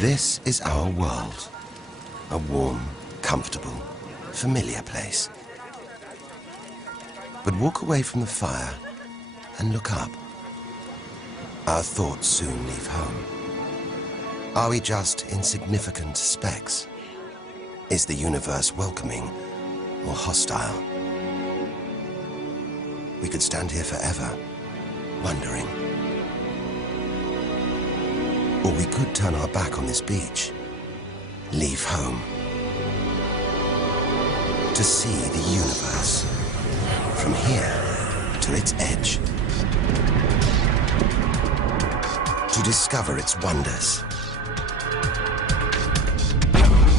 This is our world. A warm, comfortable, familiar place. But walk away from the fire and look up. Our thoughts soon leave home. Are we just insignificant specks? Is the universe welcoming or hostile? We could stand here forever, wondering. Or we could turn our back on this beach, leave home, to see the universe, from here to its edge, to discover its wonders,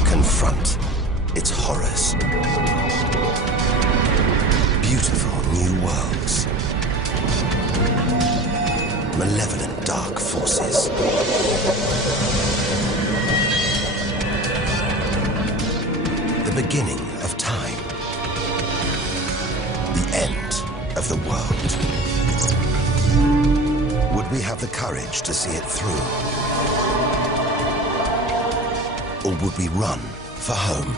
confront its horrors. Beautiful new worlds, malevolent dark forces. The beginning of time. The end of the world. Would we have the courage to see it through? Or would we run for home?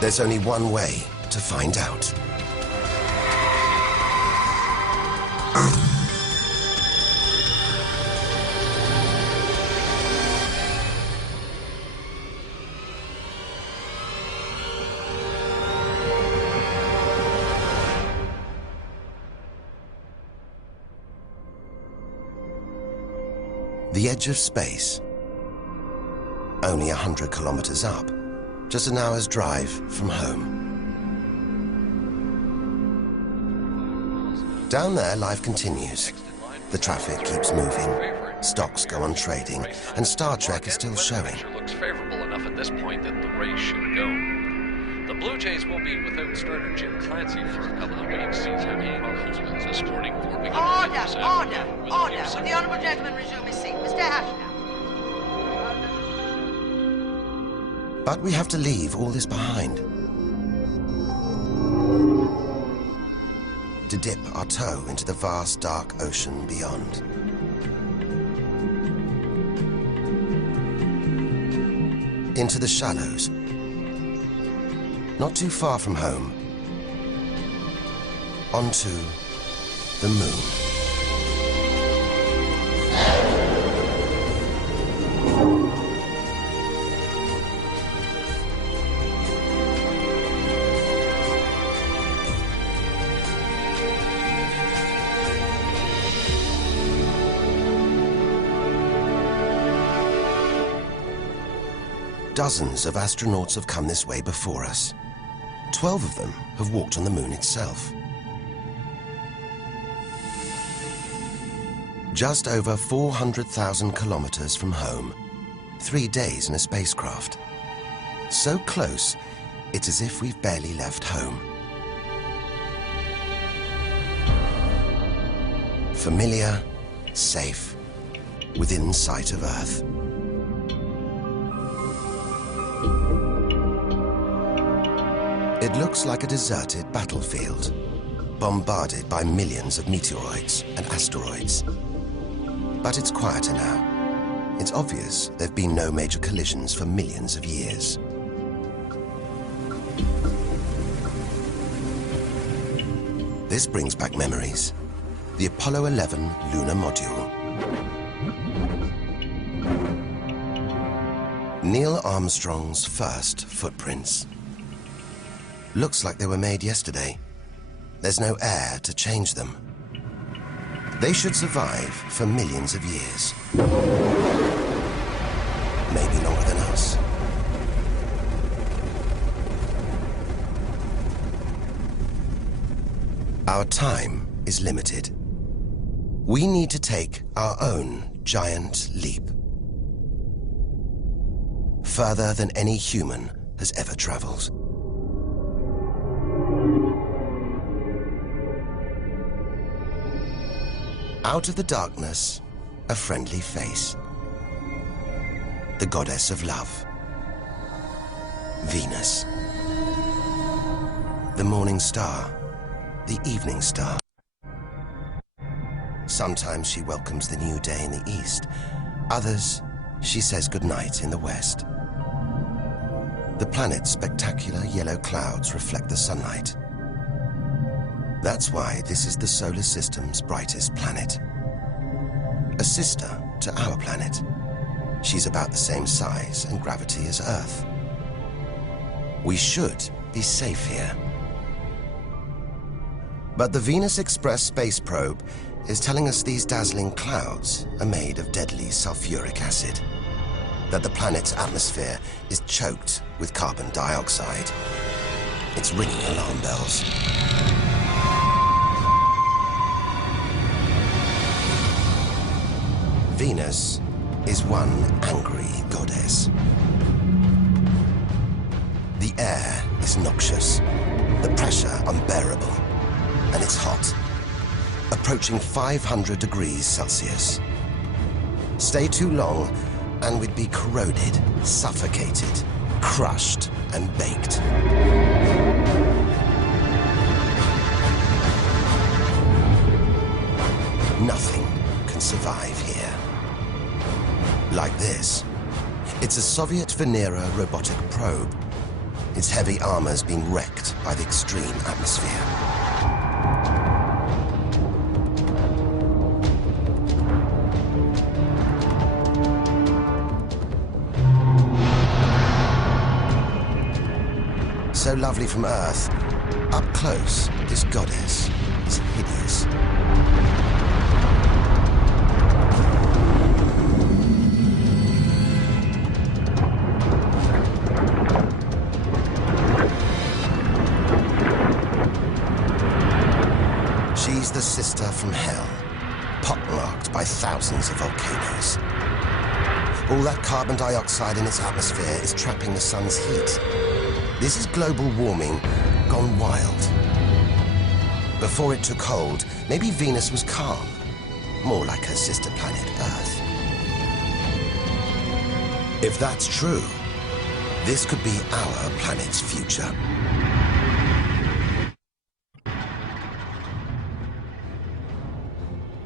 There's only one way to find out. The edge of space. Only 100 kilometers up, just an hour's drive from home. Down there, life continues. The traffic keeps moving, stocks go on trading, and Star Trek is still showing. Looks favorable enough at this point that the race should go. The Blue Jays will be without starter Jim Clancy for a couple of weeks. He's having problems this morning for beginning. Order! Will the honourable gentleman resume his seat? Mr. Ashton. But we have to leave all this behind. To dip our toe into the vast, dark ocean beyond. Into the shallows. Not too far from home. Onto the moon. Dozens of astronauts have come this way before us. 12 of them have walked on the moon itself. Just over 400,000 kilometers from home, 3 days in a spacecraft. So close, it's as if we've barely left home. Familiar, safe, within sight of Earth. It looks like a deserted battlefield, bombarded by millions of meteoroids and asteroids. But it's quieter now. It's obvious there have been no major collisions for millions of years. This brings back memories. The Apollo 11 lunar module. Neil Armstrong's first footprints. Looks like they were made yesterday. There's no air to change them. They should survive for millions of years. Maybe longer than us. Our time is limited. We need to take our own giant leap. Further than any human has ever traveled. Out of the darkness, a friendly face. The goddess of love. Venus. The morning star. The evening star. Sometimes she welcomes the new day in the east, Others, she says goodnight in the west. The planet's spectacular yellow clouds reflect the sunlight. That's why this is the solar system's brightest planet. A sister to our planet. She's about the same size and gravity as Earth. We should be safe here. But the Venus Express space probe is telling us these dazzling clouds are made of deadly sulfuric acid, that the planet's atmosphere is choked with carbon dioxide. It's ringing alarm bells. Venus is one angry goddess. The air is noxious, the pressure unbearable, and it's hot, approaching 500 degrees Celsius. Stay too long, and we'd be corroded, suffocated, crushed, and baked. Nothing can survive here. Like this. It's a Soviet Venera robotic probe. Its heavy armor's been wrecked by the extreme atmosphere. So lovely from Earth, up close, this goddess is hideous. She's the sister from hell, pockmarked by thousands of volcanoes. All that carbon dioxide in its atmosphere is trapping the sun's heat. This is global warming gone wild. Before it took hold, maybe Venus was calm, more like her sister planet Earth. If that's true, this could be our planet's future.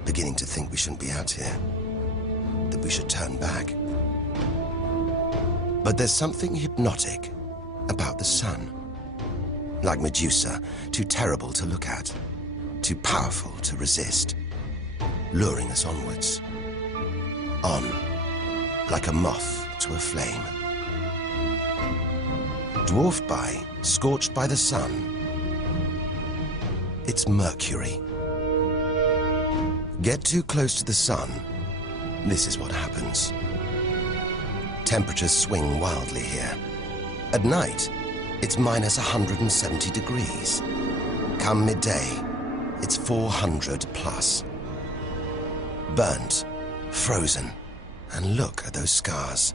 Beginning to think we shouldn't be out here, that we should turn back. But there's something hypnotic about the sun. Like Medusa, too terrible to look at, too powerful to resist, luring us onwards. On, like a moth to a flame. Dwarfed by, scorched by the sun, it's Mercury. Get too close to the sun, this is what happens. Temperatures swing wildly here. At night, it's minus 170 degrees. Come midday, it's 400 plus. Burnt, frozen, and look at those scars.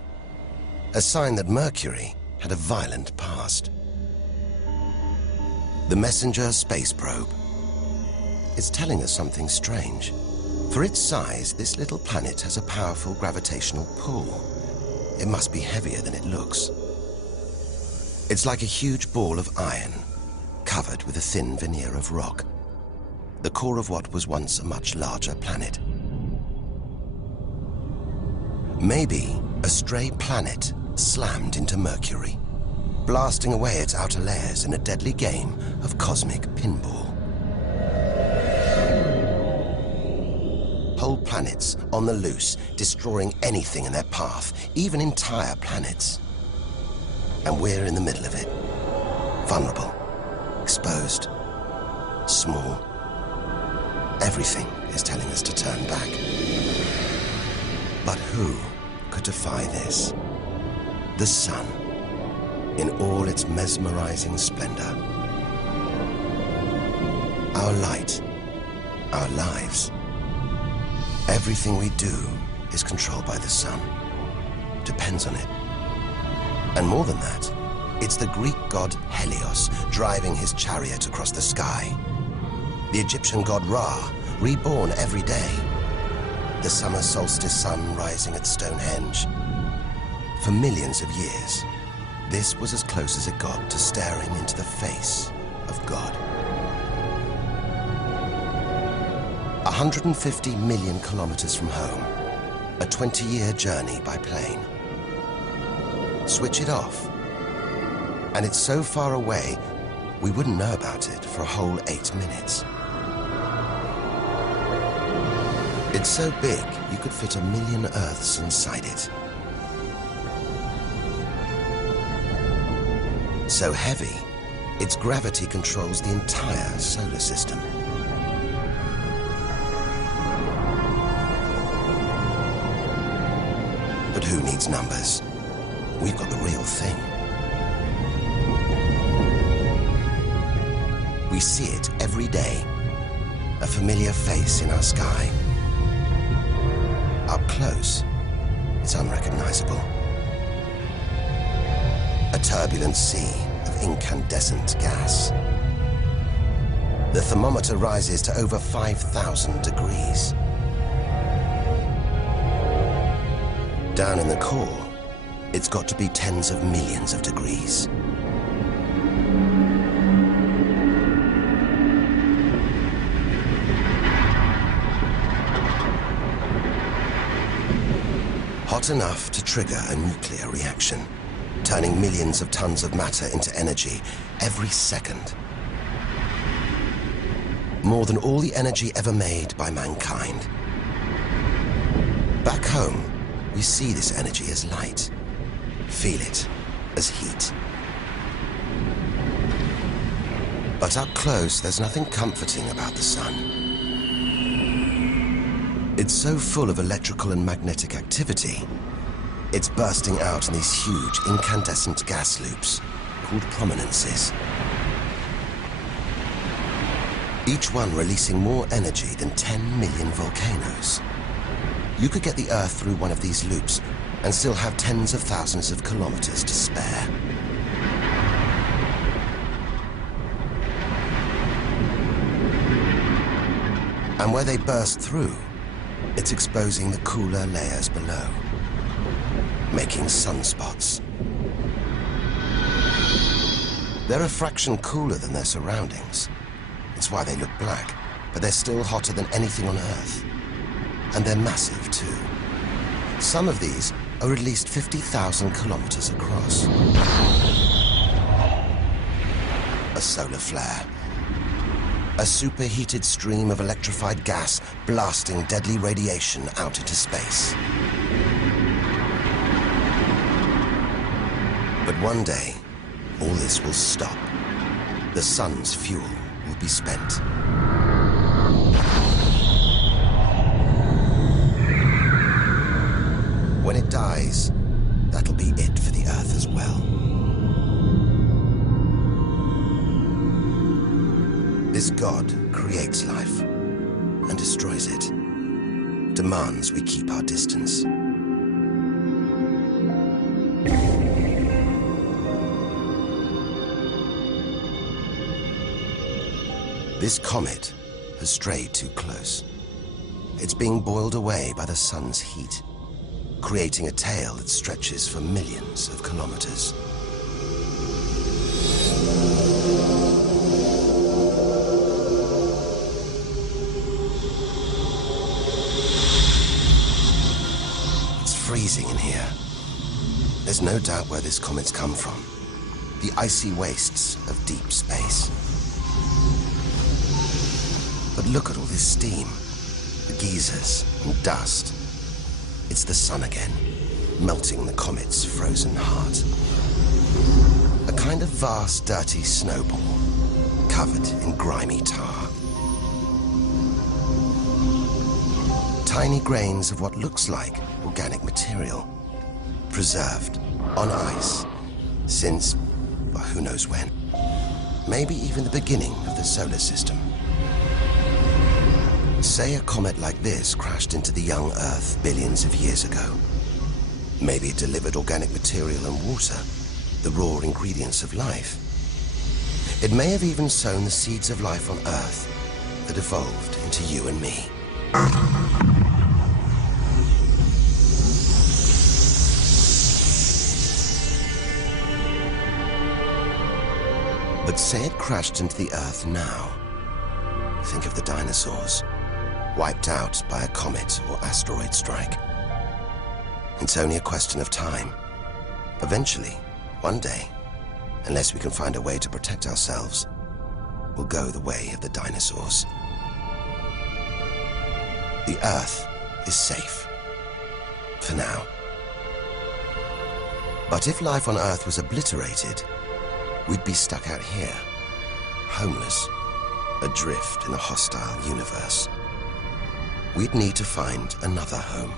A sign that Mercury had a violent past. The Messenger space probe. It's telling us something strange. For its size, this little planet has a powerful gravitational pull. It must be heavier than it looks. It's like a huge ball of iron, covered with a thin veneer of rock, the core of what was once a much larger planet. Maybe a stray planet slammed into Mercury, blasting away its outer layers in a deadly game of cosmic pinball. Whole planets on the loose, destroying anything in their path, even entire planets. And we're in the middle of it. Vulnerable, exposed, small. Everything is telling us to turn back. But who could defy this? The sun, in all its mesmerizing splendor. Our light, our lives. Everything we do is controlled by the sun, depends on it. And more than that, it's the Greek god Helios driving his chariot across the sky. The Egyptian god Ra, reborn every day. The summer solstice sun rising at Stonehenge. For millions of years, this was as close as it got to staring into the face of God. 150 million kilometers from home, a 20-year journey by plane. Switch it off, and it's so far away, we wouldn't know about it for a whole 8 minutes. It's so big, you could fit 1 million Earths inside it. So heavy, its gravity controls the entire solar system. But who needs numbers? We've got the real thing. We see it every day, a familiar face in our sky. Up close, it's unrecognizable. A turbulent sea of incandescent gas. The thermometer rises to over 5,000 degrees. Down in the core, it's got to be tens of millions of degrees. Hot enough to trigger a nuclear reaction, turning millions of tons of matter into energy every second. More than all the energy ever made by mankind. Back home, we see this energy as light, feel it as heat. But up close, there's nothing comforting about the sun. It's so full of electrical and magnetic activity, it's bursting out in these huge incandescent gas loops called prominences. Each one releasing more energy than 10 million volcanoes. You could get the Earth through one of these loops and still have tens of thousands of kilometers to spare. And where they burst through, it's exposing the cooler layers below, making sunspots. They're a fraction cooler than their surroundings. It's why they look black, but they're still hotter than anything on Earth. And they're massive, too. Some of these are at least 50,000 kilometers across. A solar flare. A superheated stream of electrified gas blasting deadly radiation out into space. But one day, all this will stop. The sun's fuel will be spent. When it dies, that'll be it for the Earth as well. This God creates life and destroys it, demands we keep our distance. This comet has strayed too close. It's being boiled away by the sun's heat, creating a tail that stretches for millions of kilometers. It's freezing in here. There's no doubt where this comet's come from. The icy wastes of deep space. But look at all this steam, the geysers and dust. It's the sun again, melting the comet's frozen heart. A kind of vast, dirty snowball, covered in grimy tar. Tiny grains of what looks like organic material, preserved on ice since, well, who knows when. Maybe even the beginning of the solar system. Say a comet like this crashed into the young Earth billions of years ago. Maybe it delivered organic material and water, the raw ingredients of life. It may have even sown the seeds of life on Earth that evolved into you and me. But say it crashed into the Earth now. Think of the dinosaurs, wiped out by a comet or asteroid strike. It's only a question of time. Eventually, one day, unless we can find a way to protect ourselves, we'll go the way of the dinosaurs. The Earth is safe. For now. But if life on Earth was obliterated, we'd be stuck out here, homeless, adrift in a hostile universe. We'd need to find another home.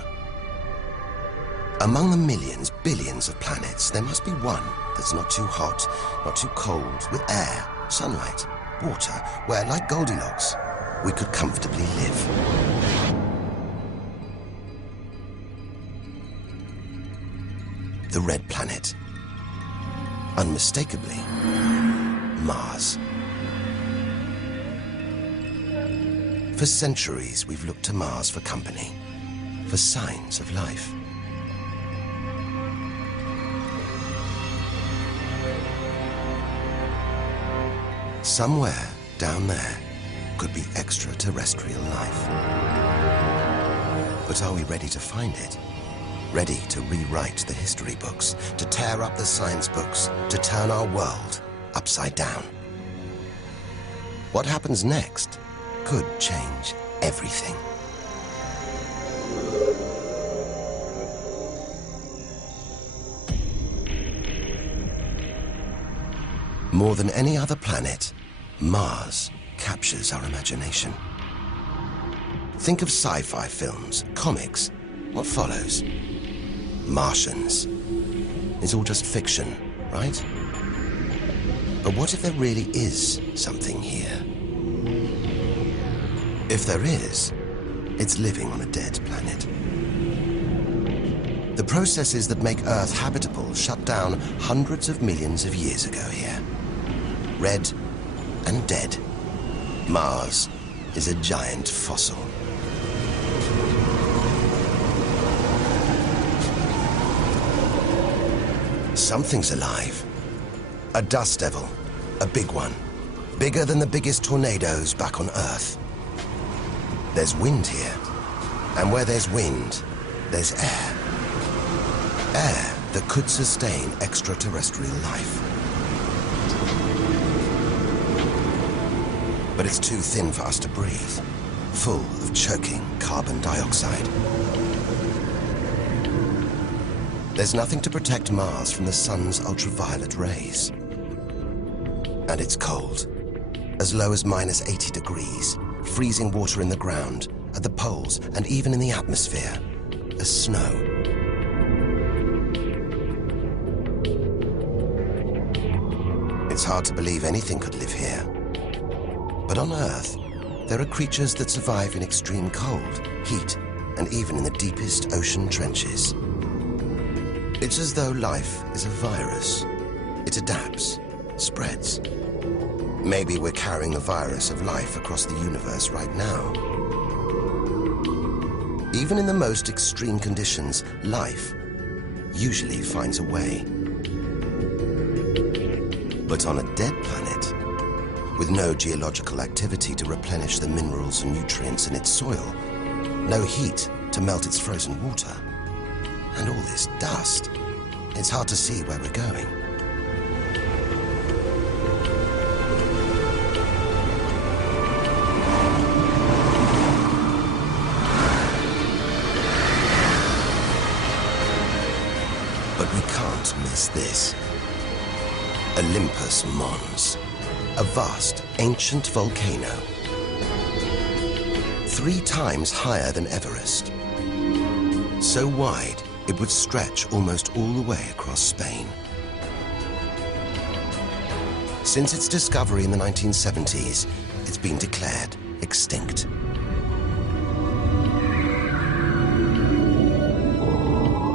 Among the millions, billions of planets, there must be one that's not too hot, not too cold, with air, sunlight, water, where, like Goldilocks, we could comfortably live. The red planet. Unmistakably, Mars. For centuries, we've looked to Mars for company, for signs of life. Somewhere down there could be extraterrestrial life. But are we ready to find it? Ready to rewrite the history books, to tear up the science books, to turn our world upside down? What happens next could change everything. More than any other planet, Mars captures our imagination. Think of sci-fi films, comics. What follows? Martians. It's all just fiction, right? But what if there really is something here? If there is, it's living on a dead planet. The processes that make Earth habitable shut down hundreds of millions of years ago here. Red and dead. Mars is a giant fossil. Something's alive. A dust devil. A big one. Bigger than the biggest tornadoes back on Earth. There's wind here. And where there's wind, there's air. Air that could sustain extraterrestrial life. But it's too thin for us to breathe, full of choking carbon dioxide. There's nothing to protect Mars from the sun's ultraviolet rays. And it's cold, as low as -80 degrees, freezing water in the ground, at the poles, and even in the atmosphere, as snow. It's hard to believe anything could live here. But on Earth, there are creatures that survive in extreme cold, heat, and even in the deepest ocean trenches. It's as though life is a virus. It adapts, spreads. Maybe we're carrying the virus of life across the universe right now. Even in the most extreme conditions, life usually finds a way. But on a dead planet, with no geological activity to replenish the minerals and nutrients in its soil, no heat to melt its frozen water, and all this dust, it's hard to see where we're going. But we can't miss this. Olympus Mons. A vast, ancient volcano. 3 times higher than Everest. So wide, it would stretch almost all the way across Spain. Since its discovery in the 1970s, it's been declared extinct.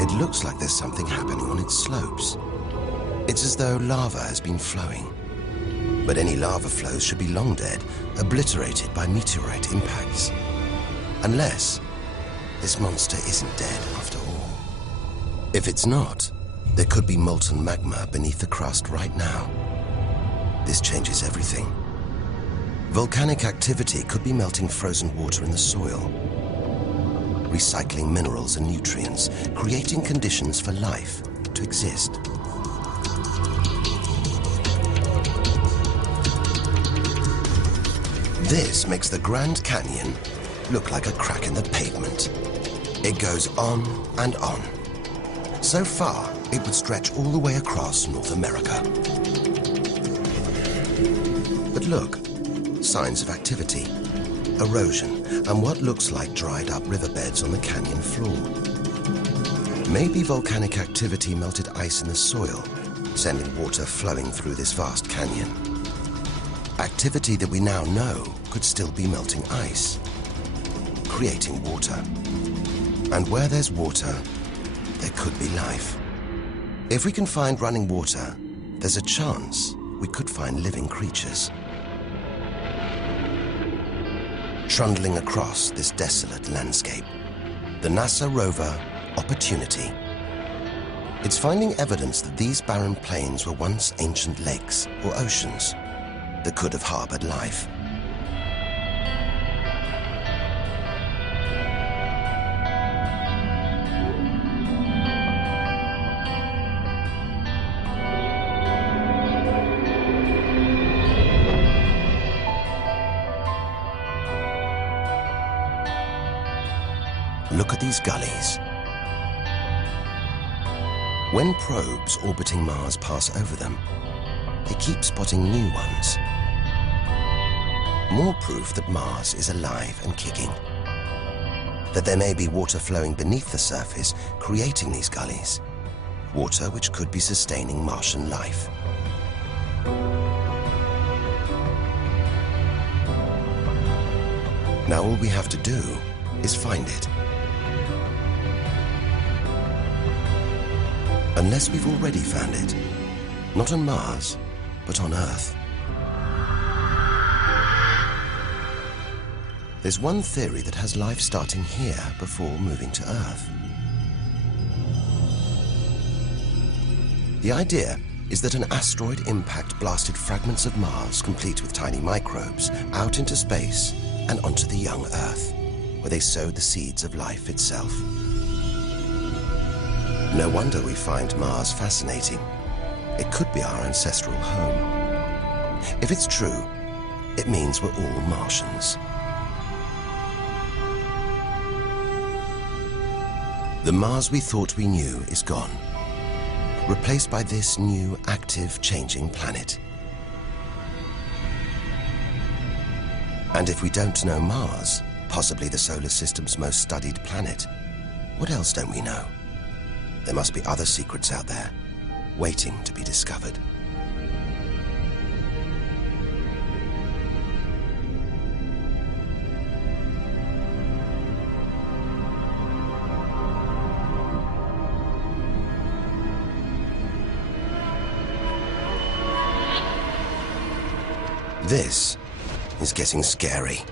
It looks like there's something happening on its slopes. It's as though lava has been flowing. But any lava flows should be long dead, obliterated by meteorite impacts. Unless this monster isn't dead after all. If it's not, there could be molten magma beneath the crust right now. This changes everything. Volcanic activity could be melting frozen water in the soil. recycling minerals and nutrients, creating conditions for life to exist. This makes the Grand Canyon look like a crack in the pavement. It goes on and on. So far, it would stretch all the way across North America. But look, signs of activity, erosion, and what looks like dried up riverbeds on the canyon floor. Maybe volcanic activity melted ice in the soil, sending water flowing through this vast canyon. Activity that we now know could still be melting ice, creating water. And where there's water, there could be life. If we can find running water, there's a chance we could find living creatures. Trundling across this desolate landscape, the NASA rover Opportunity. It's finding evidence that these barren plains were once ancient lakes or oceans that could have harbored life. Look at these gullies. When probes orbiting Mars pass over them, they keep spotting new ones. More proof that Mars is alive and kicking. That there may be water flowing beneath the surface, creating these gullies. Water which could be sustaining Martian life. Now all we have to do is find it. Unless we've already found it. Not on Mars, but on Earth. There's one theory that has life starting here before moving to Earth. The idea is that an asteroid impact blasted fragments of Mars, complete with tiny microbes, out into space and onto the young Earth, where they sowed the seeds of life itself. No wonder we find Mars fascinating. It could be our ancestral home. If it's true, it means we're all Martians. The Mars we thought we knew is gone, replaced by this new, active, changing planet. And if we don't know Mars, possibly the solar system's most studied planet, what else don't we know? There must be other secrets out there, waiting to be discovered. This is getting scary.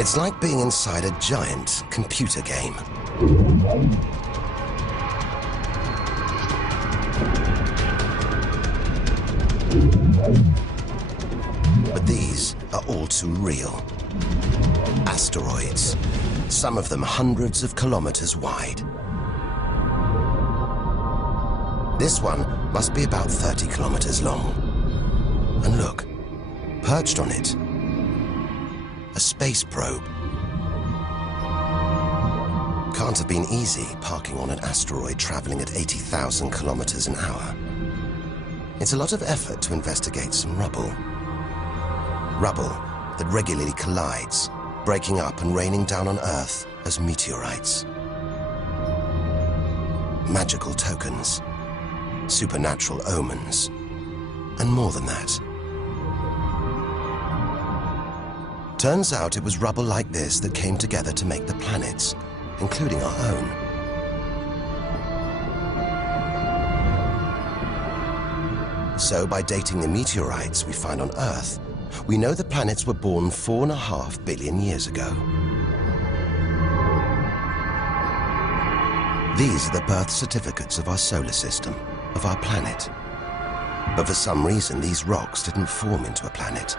It's like being inside a giant computer game. But these are all too real. Asteroids, some of them hundreds of kilometers wide. This one must be about 30 kilometers long. And look, perched on it, a space probe. Can't have been easy parking on an asteroid traveling at 80,000 kilometers an hour. It's a lot of effort to investigate some rubble. Rubble that regularly collides, breaking up and raining down on Earth as meteorites. Magical tokens, supernatural omens, and more than that. Turns out it was rubble like this that came together to make the planets, including our own. So by dating the meteorites we find on Earth, we know the planets were born 4.5 billion years ago. These are the birth certificates of our solar system, of our planet. But for some reason, these rocks didn't form into a planet.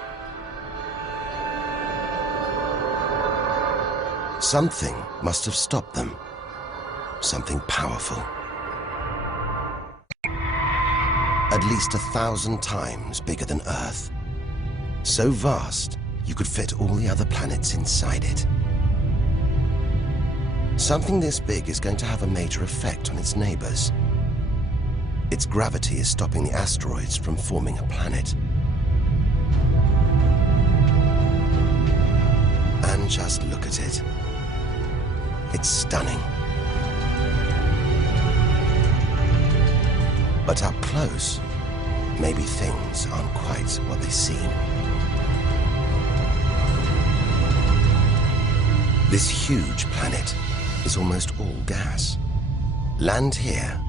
Something must have stopped them. Something powerful. At least 1,000 times bigger than Earth. So vast, you could fit all the other planets inside it. Something this big is going to have a major effect on its neighbors. Its gravity is stopping the asteroids from forming a planet. And just look at it. It's stunning. But up close, maybe things aren't quite what they seem. This huge planet is almost all gas. Land here,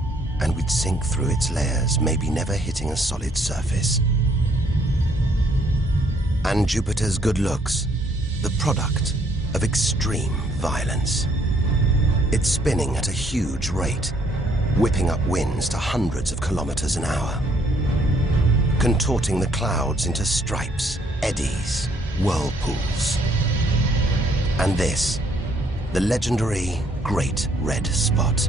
and we'd sink through its layers, maybe never hitting a solid surface. And Jupiter's good looks, the product of extreme violence. It's spinning at a huge rate, whipping up winds to hundreds of kilometers an hour, contorting the clouds into stripes, eddies, whirlpools. And this, the legendary Great Red Spot.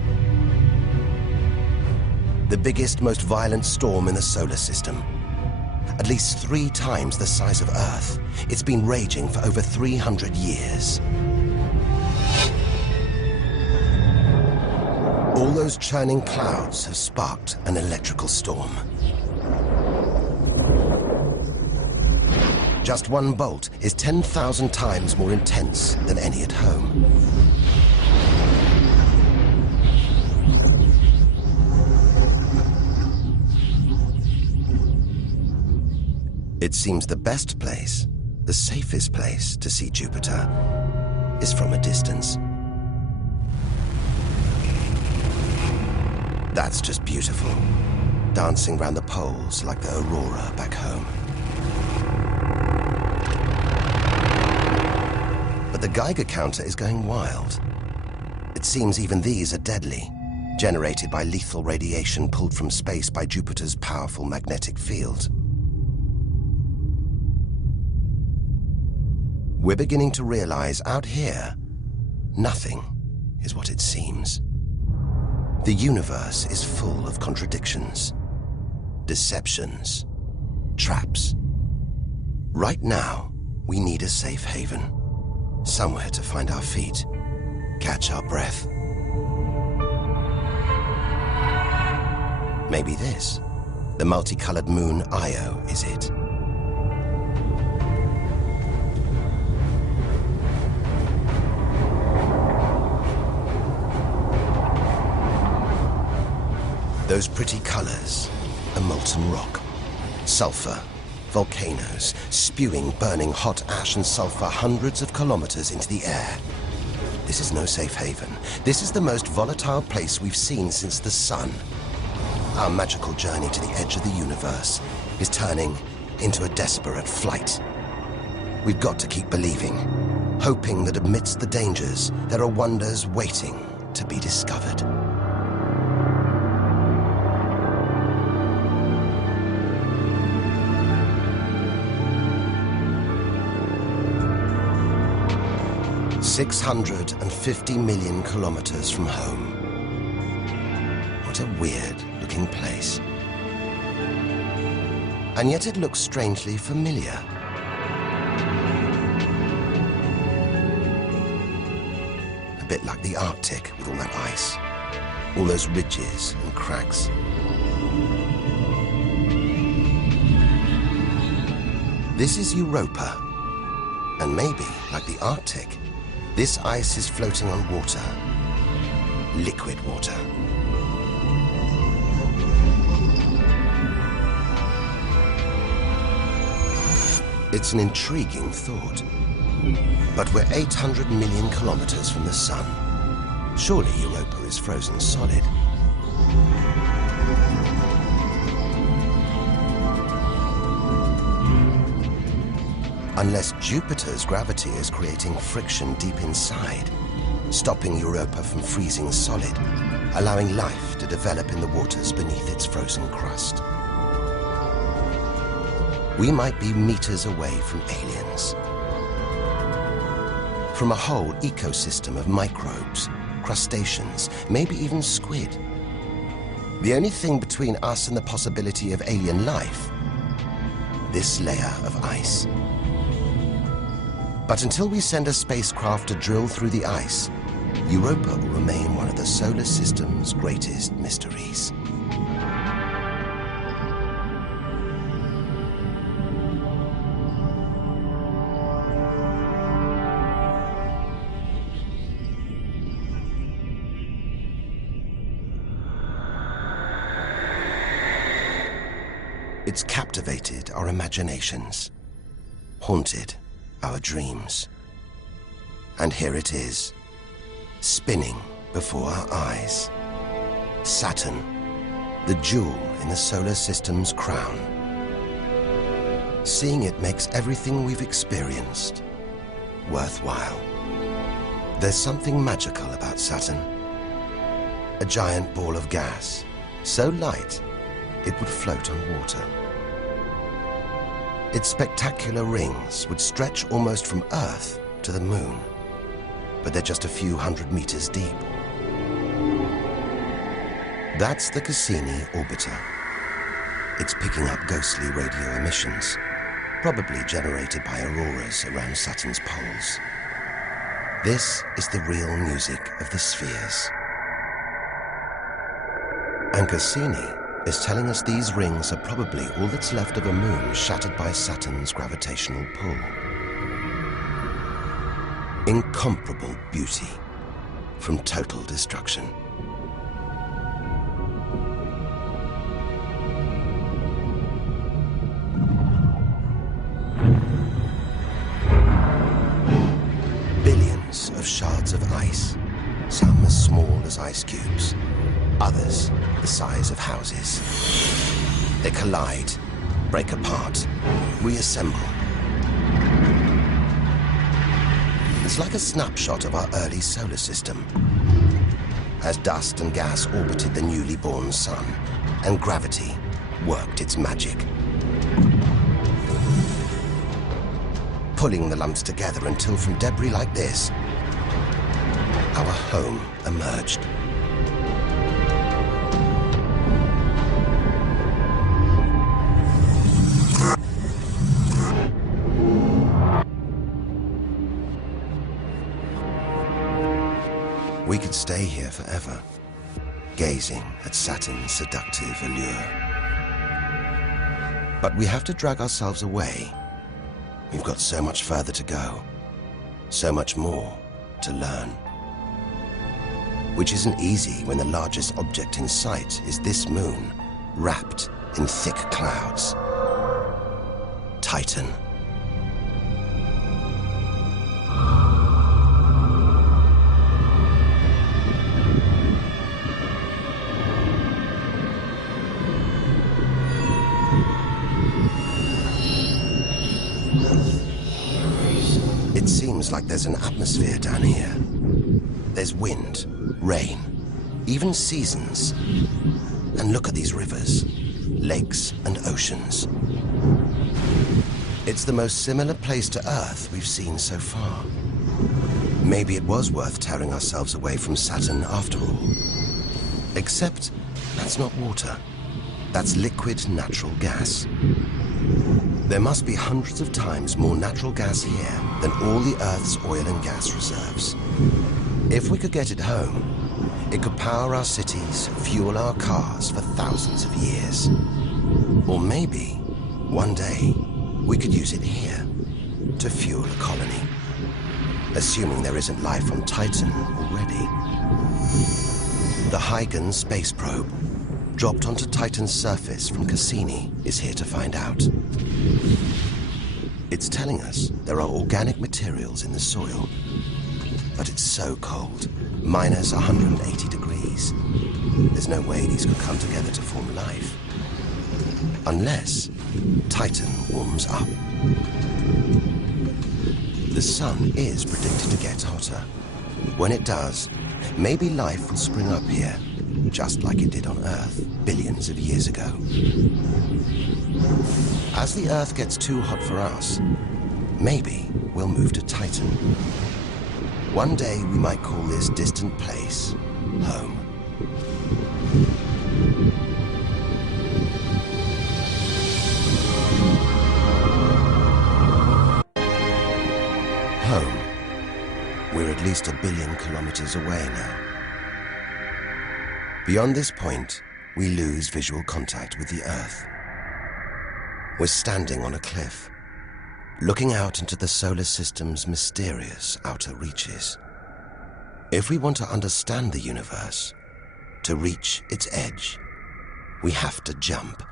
The biggest, most violent storm in the solar system. At least 3 times the size of Earth. It's been raging for over 300 years. All those churning clouds have sparked an electrical storm. Just one bolt is 10,000 times more intense than any at home. It seems the best place, the safest place to see Jupiter is from a distance. That's just beautiful, dancing round the poles like the aurora back home. But the Geiger counter is going wild. It seems even these are deadly, generated by lethal radiation pulled from space by Jupiter's powerful magnetic field. We're beginning to realize out here, nothing is what it seems. The universe is full of contradictions, deceptions, traps. Right now, we need a safe haven, somewhere to find our feet, catch our breath. Maybe this, the multicolored moon Io, is it? Those pretty colors, a molten rock, sulfur, volcanoes, spewing burning hot ash and sulfur hundreds of kilometers into the air. This is no safe haven. This is the most volatile place we've seen since the sun. Our magical journey to the edge of the universe is turning into a desperate flight. We've got to keep believing, hoping that amidst the dangers, there are wonders waiting to be discovered. $650 million kilometers from home. What a weird-looking place. And yet it looks strangely familiar. A bit like the Arctic with all that ice, all those ridges and cracks. This is Europa, and maybe, like the Arctic, this ice is floating on water, liquid water. It's an intriguing thought. But we're 800 million kilometers from the sun. Surely Europa is frozen solid. Unless Jupiter's gravity is creating friction deep inside, stopping Europa from freezing solid, allowing life to develop in the waters beneath its frozen crust. We might be meters away from aliens. from a whole ecosystem of microbes, crustaceans, maybe even squid. The only thing between us and the possibility of alien life, this layer of ice. But until we send a spacecraft to drill through the ice, Europa will remain one of the solar system's greatest mysteries. It's captivated our imaginations, haunted our dreams. And here it is, spinning before our eyes. Saturn, the jewel in the solar system's crown. Seeing it makes everything we've experienced worthwhile. There's something magical about Saturn. A giant ball of gas, so light it would float on water. Its spectacular rings would stretch almost from Earth to the Moon, but they're just a few hundred meters deep. That's the Cassini orbiter. It's picking up ghostly radio emissions, probably generated by auroras around Saturn's poles. This is the real music of the spheres. And Cassini is telling us these rings are probably all that's left of a moon shattered by Saturn's gravitational pull. Incomparable beauty from total destruction. Billions of shards of ice, some as small as ice cubes, others the size of houses. They collide, break apart, reassemble. It's like a snapshot of our early solar system, as dust and gas orbited the newly born sun, and gravity worked its magic, pulling the lumps together until from debris like this, our home emerged. We could stay here forever, gazing at Saturn's seductive allure. But we have to drag ourselves away. We've got so much further to go, so much more to learn. Which isn't easy when the largest object in sight is this moon, wrapped in thick clouds. Titan. It seems like there's an atmosphere down here. There's wind, rain, even seasons. And look at these rivers, lakes and oceans. It's the most similar place to Earth we've seen so far. Maybe it was worth tearing ourselves away from Saturn after all. Except that's not water. That's liquid natural gas. There must be hundreds of times more natural gas here than all the Earth's oil and gas reserves. If we could get it home, it could power our cities, fuel our cars for thousands of years. Or maybe, one day, we could use it here to fuel a colony. Assuming there isn't life on Titan already. The Huygens space probe, dropped onto Titan's surface from Cassini, is here to find out. It's telling us there are organic materials in the soil, but it's so cold, minus 180 degrees. There's no way these could come together to form life. Unless Titan warms up. The sun is predicted to get hotter. When it does, maybe life will spring up here, just like it did on Earth billions of years ago. As the Earth gets too hot for us, maybe we'll move to Titan. One day we might call this distant place home. Home. We're at least 1 billion kilometers away now. Beyond this point, we lose visual contact with the Earth. We're standing on a cliff, looking out into the solar system's mysterious outer reaches. If we want to understand the universe, to reach its edge, we have to jump.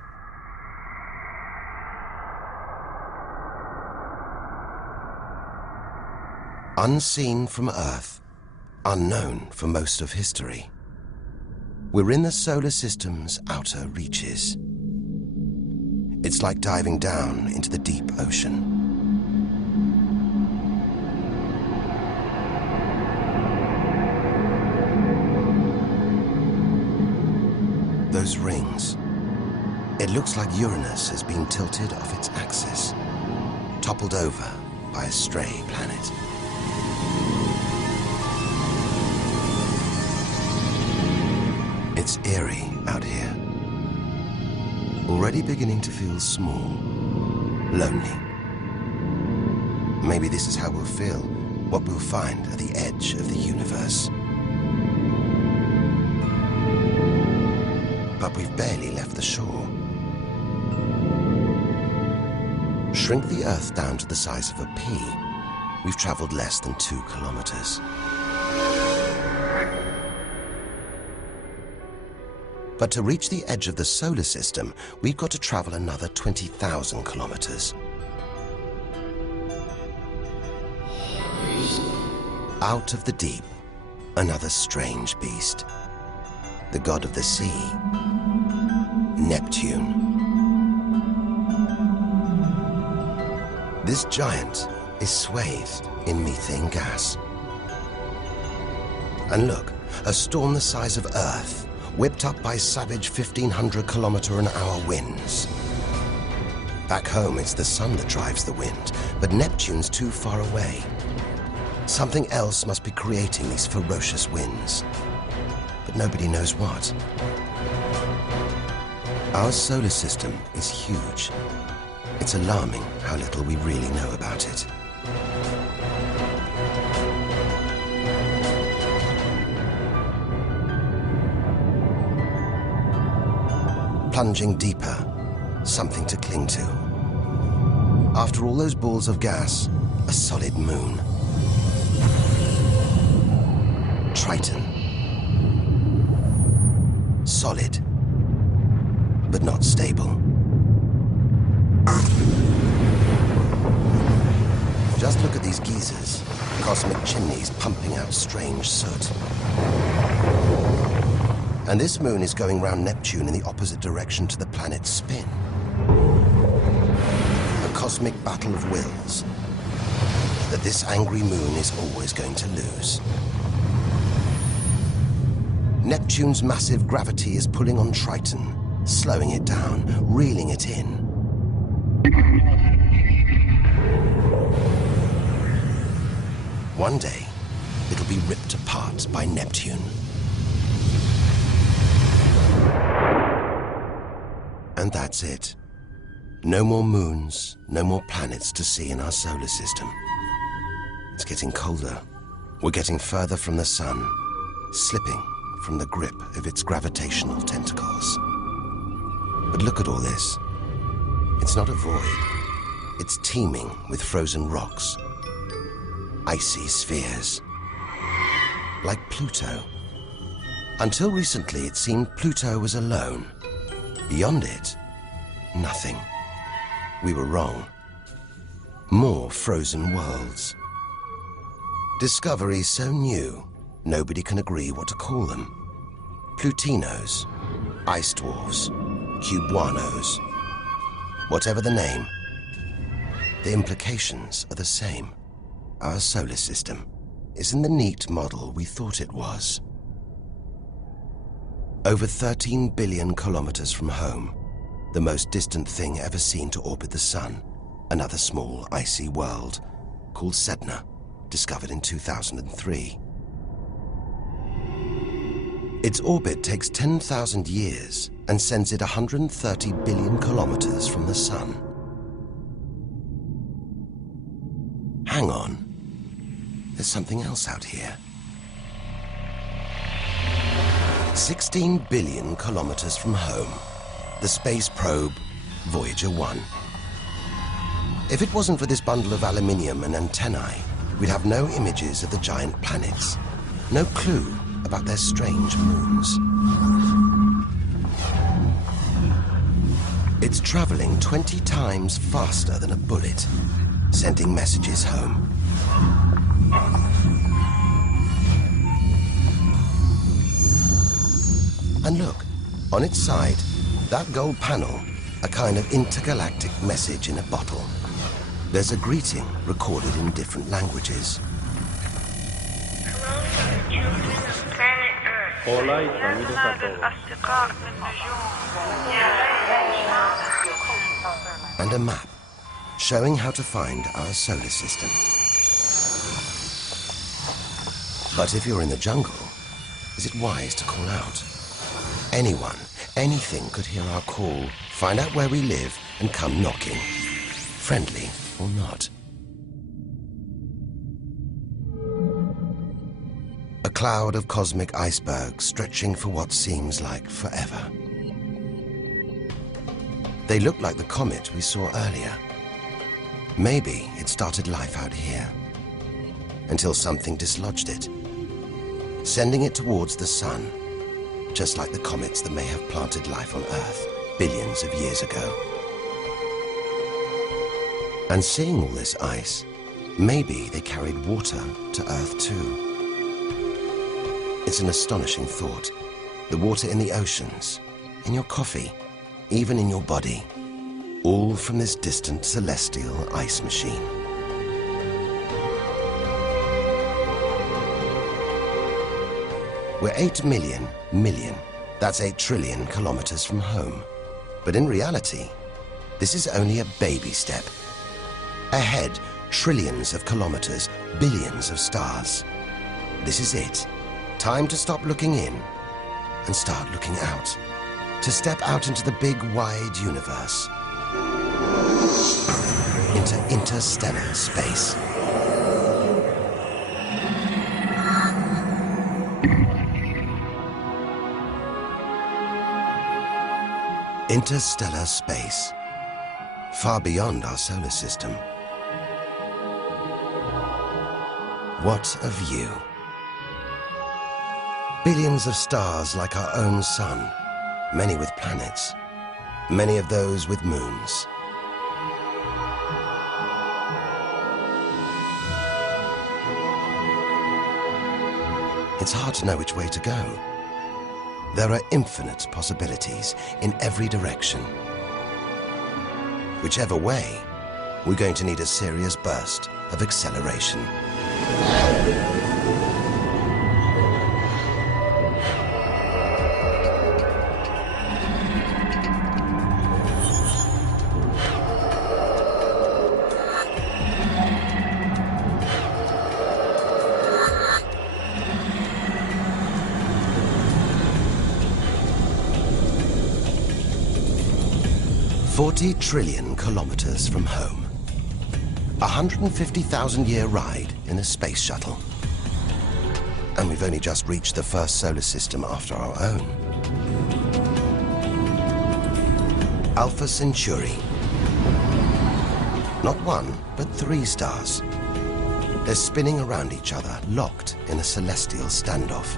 Unseen from Earth, unknown for most of history, we're in the solar system's outer reaches. It's like diving down into the deep ocean. Those rings. It looks like Uranus has been tilted off its axis, toppled over by a stray planet. It's eerie out here. Already beginning to feel small, lonely. Maybe this is how we'll feel, what we'll find at the edge of the universe. But we've barely left the shore. Shrink the Earth down to the size of a pea. We've traveled less than 2 kilometers. But to reach the edge of the solar system, we've got to travel another 20,000 kilometers. Out of the deep, another strange beast. The god of the sea, Neptune. This giant is swathed in methane gas. And look, a storm the size of Earth, whipped up by savage 1,500-kilometer-an-hour winds. Back home, it's the sun that drives the wind, but Neptune's too far away. Something else must be creating these ferocious winds, but nobody knows what. Our solar system is huge. It's alarming how little we really know about it. Plunging deeper, something to cling to. After all those balls of gas, a solid moon. Triton. Solid, but not stable. Just look at these geysers, cosmic chimneys pumping out strange soot. And this moon is going round Neptune in the opposite direction to the planet's spin. A cosmic battle of wills that this angry moon is always going to lose. Neptune's massive gravity is pulling on Triton, slowing it down, reeling it in. One day, it'll be ripped apart by Neptune. And that's it. No more moons, no more planets to see in our solar system. It's getting colder. We're getting further from the sun, slipping from the grip of its gravitational tentacles. But look at all this. It's not a void. It's teeming with frozen rocks, icy spheres, like Pluto. Until recently, it seemed Pluto was alone. Beyond it, nothing. We were wrong. More frozen worlds. Discoveries so new, nobody can agree what to call them. Plutinos, ice dwarfs, cubanos. Whatever the name, the implications are the same. Our solar system isn't the neat model we thought it was. Over 13 billion kilometers from home, the most distant thing ever seen to orbit the sun, another small icy world called Sedna. discovered in 2003. Its orbit takes 10,000 years and sends it 130 billion kilometers from the Sun. Hang on. There's something else out here. 16 billion kilometers from home, the space probe Voyager 1. If it wasn't for this bundle of aluminium and antennae, we'd have no images of the giant planets, no clue about their strange moons. It's traveling 20 times faster than a bullet, sending messages home. And look, on its side, that gold panel, a kind of intergalactic message in a bottle. There's a greeting recorded in different languages. Hola y saludos a todos. And a map showing how to find our solar system. But if you're in the jungle, is it wise to call out? Anyone, anything could hear our call, find out where we live, and come knocking. Friendly or not. A cloud of cosmic icebergs stretching for what seems like forever. They look like the comet we saw earlier. Maybe it started life out here, until something dislodged it, sending it towards the Sun, just like the comets that may have planted life on Earth billions of years ago. And seeing all this ice, maybe they carried water to Earth too. It's an astonishing thought. The water in the oceans, in your coffee, even in your body, all from this distant celestial ice machine. We're 8 million, that's 8 trillion kilometers from home. But in reality, this is only a baby step. Ahead, trillions of kilometers, billions of stars. This is it. Time to stop looking in and start looking out. To step out into the big, wide universe. Into interstellar space. Interstellar space. Far beyond our solar system. What a view. Billions of stars like our own sun, many with planets, many of those with moons. It's hard to know which way to go. There are infinite possibilities in every direction. Whichever way, we're going to need a serious burst of acceleration. $40 trillion kilometers from home. 150,000-year ride in a space shuttle. And we've only just reached the first solar system after our own. Alpha Centauri. Not one, but 3 stars. They're spinning around each other, locked in a celestial standoff.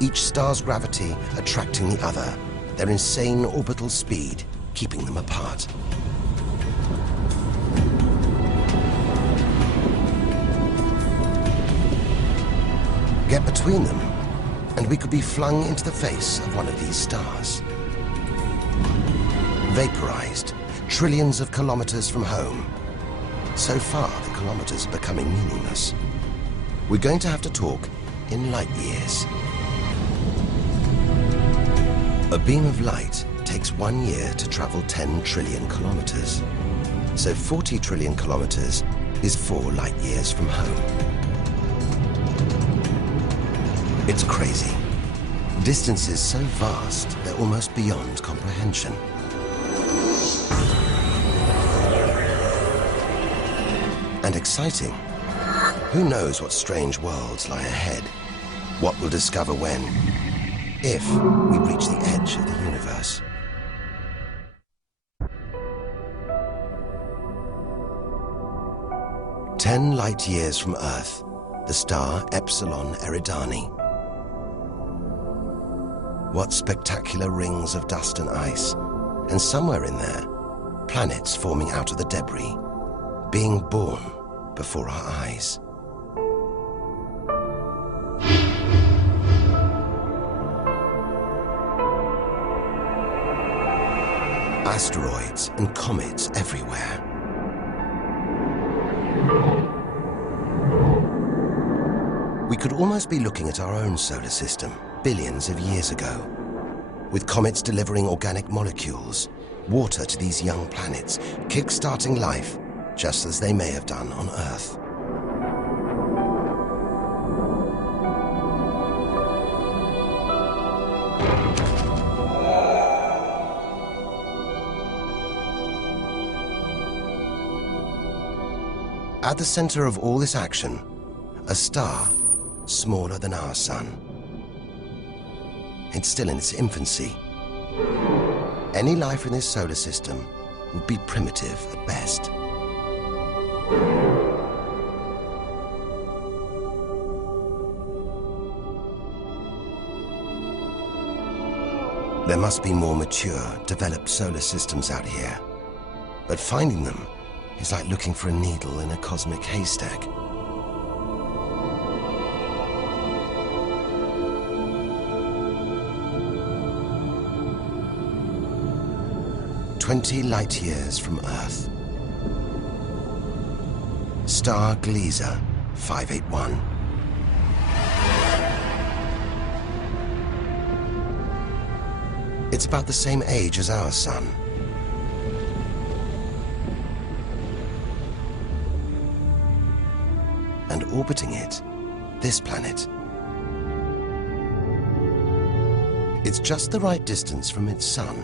Each star's gravity attracting the other, their insane orbital speed keeping them apart. Get between them, and we could be flung into the face of one of these stars. Vaporized, trillions of kilometers from home. So far, the kilometers are becoming meaningless. We're going to have to talk in light years. A beam of light takes 1 year to travel 10 trillion kilometers. So 40 trillion kilometers is 4 light years from home. It's crazy. Distances so vast, they're almost beyond comprehension. And exciting. Who knows what strange worlds lie ahead? What we'll discover when, if we reach the edge of the universe. "10 light years from Earth, the star Epsilon Eridani. What spectacular rings of dust and ice, and somewhere in there, planets forming out of the debris, being born before our eyes. Asteroids and comets everywhere. We could almost be looking at our own solar system, billions of years ago, with comets delivering organic molecules, water to these young planets, kick-starting life, just as they may have done on Earth. At the center of all this action, a star smaller than our sun. It's still in its infancy. Any life in this solar system would be primitive at best. There must be more mature, developed solar systems out here. But finding them is like looking for a needle in a cosmic haystack. "20 light years from Earth. Star Gliese 581. It's about the same age as our sun. And orbiting it, this planet. It's just the right distance from its sun.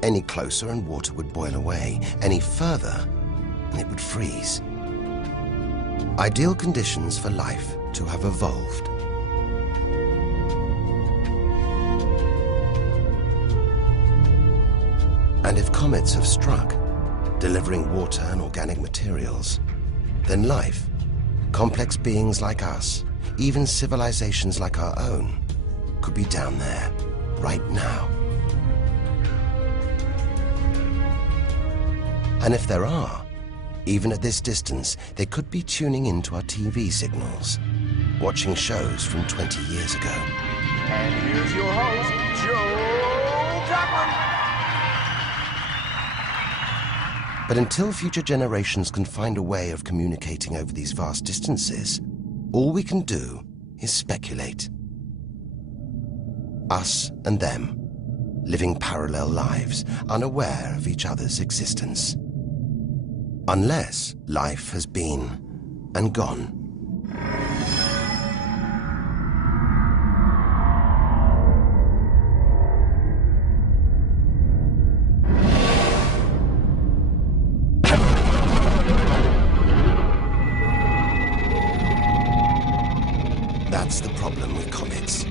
Any closer and water would boil away. Any further and it would freeze. Ideal conditions for life to have evolved. And if comets have struck, delivering water and organic materials, then life, complex beings like us, even civilizations like our own, could be down there, right now. And if there are, even at this distance, they could be tuning into our TV signals, watching shows from 20 years ago. And here's your host, Joe Cochran. But until future generations can find a way of communicating over these vast distances, all we can do is speculate. Us and them, living parallel lives, unaware of each other's existence. Unless life has been and gone. That's the problem with comets.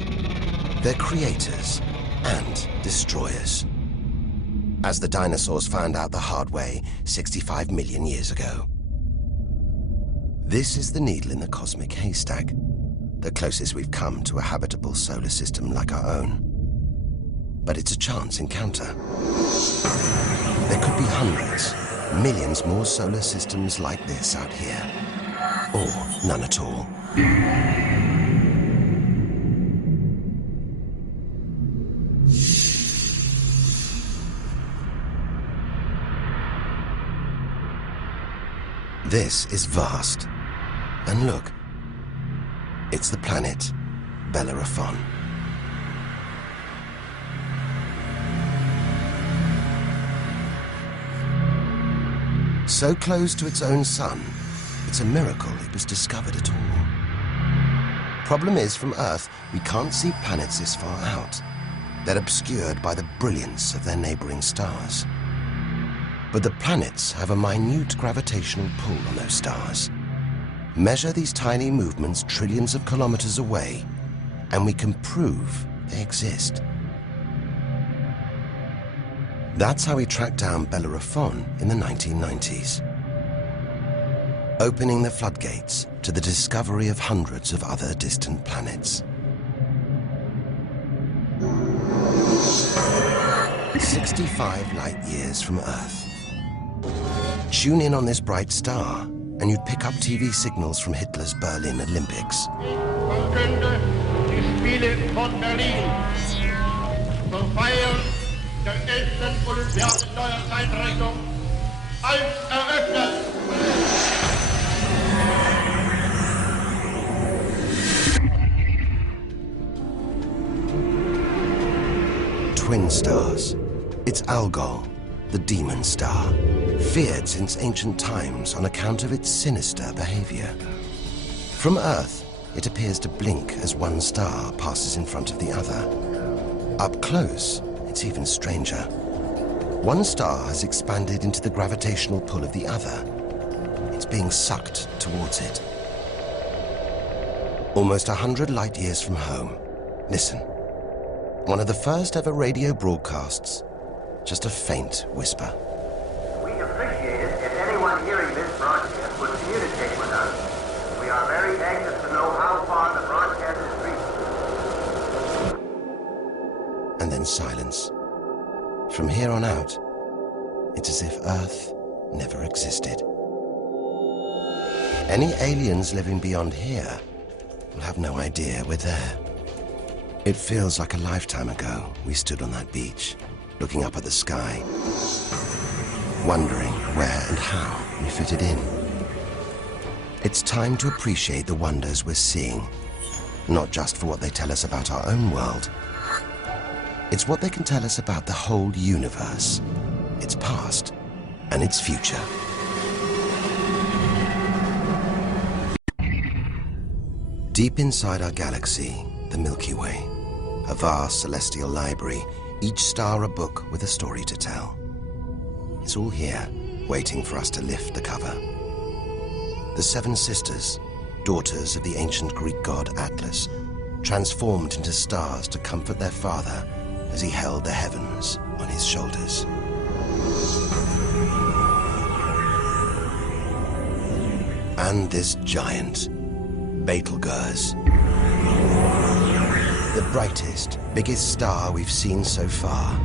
They're creators and destroyers. As the dinosaurs found out the hard way 65 million years ago. This is the needle in the cosmic haystack, the closest we've come to a habitable solar system like our own. But it's a chance encounter. There could be hundreds, millions more solar systems like this out here. Or none at all. This is vast. And look, it's the planet Bellerophon. So close to its own sun, it's a miracle it was discovered at all. Problem is, from Earth, we can't see planets this far out. They're obscured by the brilliance of their neighboring stars. But the planets have a minute gravitational pull on those stars. Measure these tiny movements trillions of kilometers away, and we can prove they exist. That's how we tracked down Bellerophon in the 1990s, opening the floodgates to the discovery of hundreds of other distant planets. 65 light years from Earth. Tune in on this bright star, and you'd pick up TV signals from Hitler's Berlin Olympics. Verkünde die Spiele von Berlin zur Feier der 11. Olympiade neuer Zeitrechnung als eröffnet. Twin stars. It's Algol, the demon star, feared since ancient times on account of its sinister behavior. From Earth, it appears to blink as one star passes in front of the other. Up close, it's even stranger. One star has expanded into the gravitational pull of the other. It's being sucked towards it. Almost 100 light years from home. Listen. One of the first ever radio broadcasts. Just a faint whisper. We appreciate it if anyone hearing this broadcast would communicate with us. We are very anxious to know how far the broadcast is reached. And then silence. From here on out, it's as if Earth never existed. Any aliens living beyond here will have no idea we're there. It feels like a lifetime ago we stood on that beach, looking up at the sky, wondering where and how we fitted in. It's time to appreciate the wonders we're seeing, not just for what they tell us about our own world. It's what they can tell us about the whole universe, its past and its future. Deep inside our galaxy, the Milky Way, a vast celestial library, each star a book with a story to tell. It's all here, waiting for us to lift the cover. The Seven Sisters, daughters of the ancient Greek god Atlas, transformed into stars to comfort their father as he held the heavens on his shoulders. And this giant, Betelgeuse, the brightest, biggest star we've seen so far.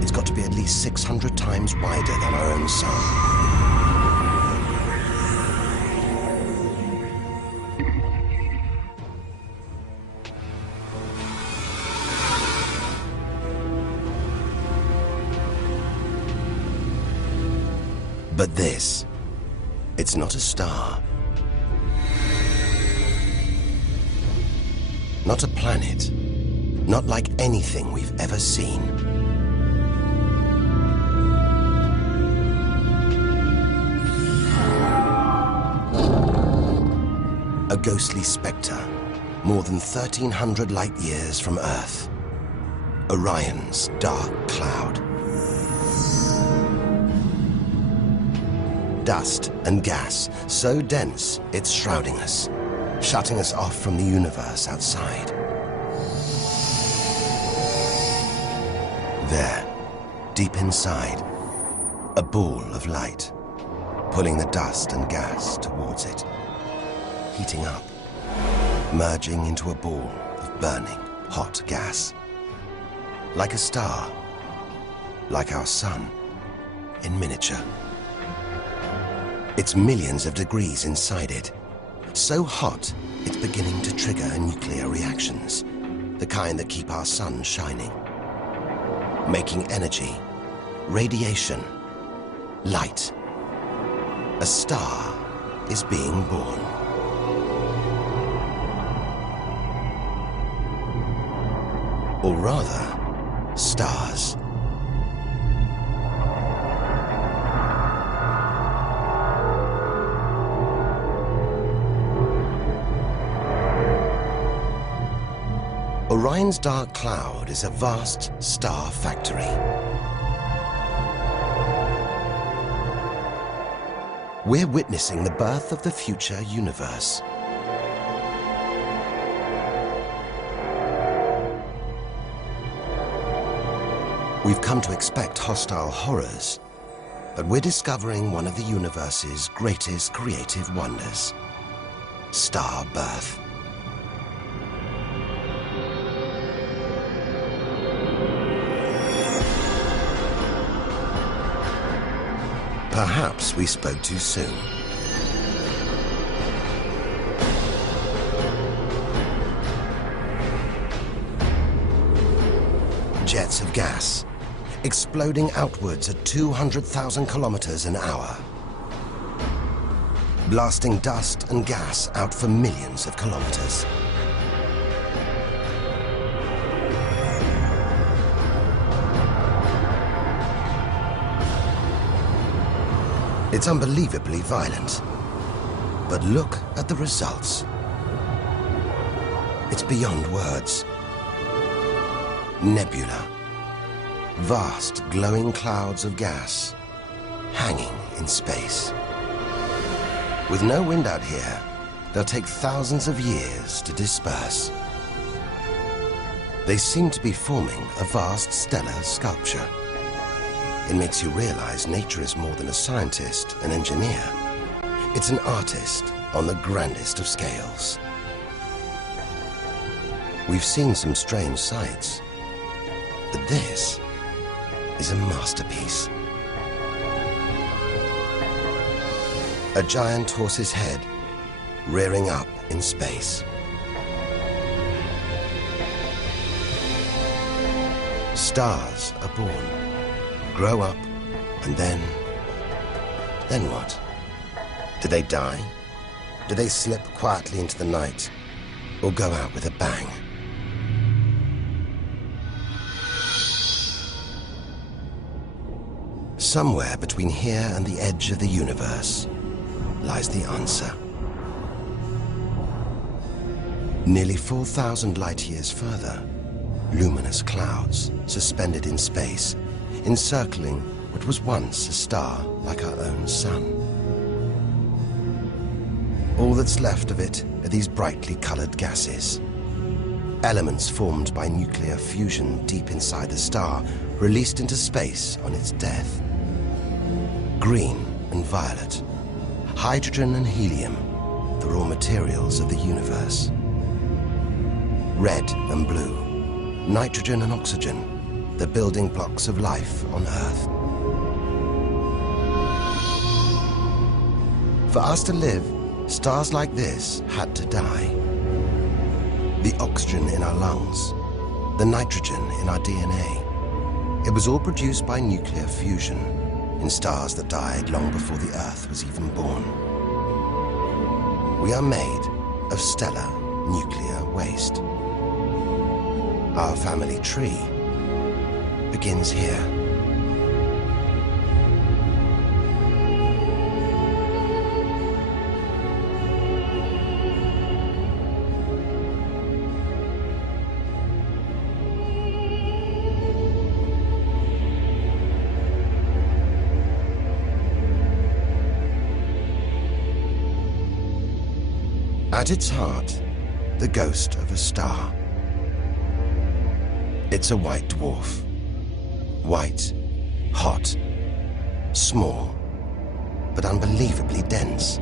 It's got to be at least 600 times wider than our own sun. But this, it's not a star. Not a planet. Not like anything we've ever seen. A ghostly spectre, more than 1,300 light years from Earth. Orion's dark cloud. Dust and gas, so dense it's shrouding us, shutting us off from the universe outside. There, deep inside, a ball of light, pulling the dust and gas towards it, heating up, merging into a ball of burning, hot gas. Like a star, like our sun, in miniature. It's millions of degrees inside it. So hot, it's beginning to trigger nuclear reactions, the kind that keep our sun shining. Making energy, radiation, light. A star is being born. Or rather, stars. Orion's dark cloud is a vast star factory. We're witnessing the birth of the future universe. We've come to expect hostile horrors, but we're discovering one of the universe's greatest creative wonders: star birth. Perhaps we spoke too soon. Jets of gas, exploding outwards at 200,000 kilometers an hour, blasting dust and gas out for millions of kilometers. It's unbelievably violent, but look at the results. It's beyond words. Nebula. Vast glowing clouds of gas hanging in space. With no wind out here, they'll take thousands of years to disperse. They seem to be forming a vast stellar sculpture. It makes you realize nature is more than a scientist, an engineer. It's an artist on the grandest of scales. We've seen some strange sights, but this is a masterpiece. A giant horse's head rearing up in space. Stars are born, grow up, and then what? Do they die? Do they slip quietly into the night, or go out with a bang? Somewhere between here and the edge of the universe lies the answer. Nearly 4,000 light years further, luminous clouds suspended in space, encircling what was once a star like our own sun. All that's left of it are these brightly colored gases. Elements formed by nuclear fusion deep inside the star, released into space on its death. Green and violet, hydrogen and helium, the raw materials of the universe. Red and blue, nitrogen and oxygen, the building blocks of life on Earth. For us to live, stars like this had to die. The oxygen in our lungs, the nitrogen in our DNA, it was all produced by nuclear fusion in stars that died long before the Earth was even born. We are made of stellar nuclear waste. Our family tree begins here. At its heart, the ghost of a star. It's a white dwarf. White, hot, small, but unbelievably dense.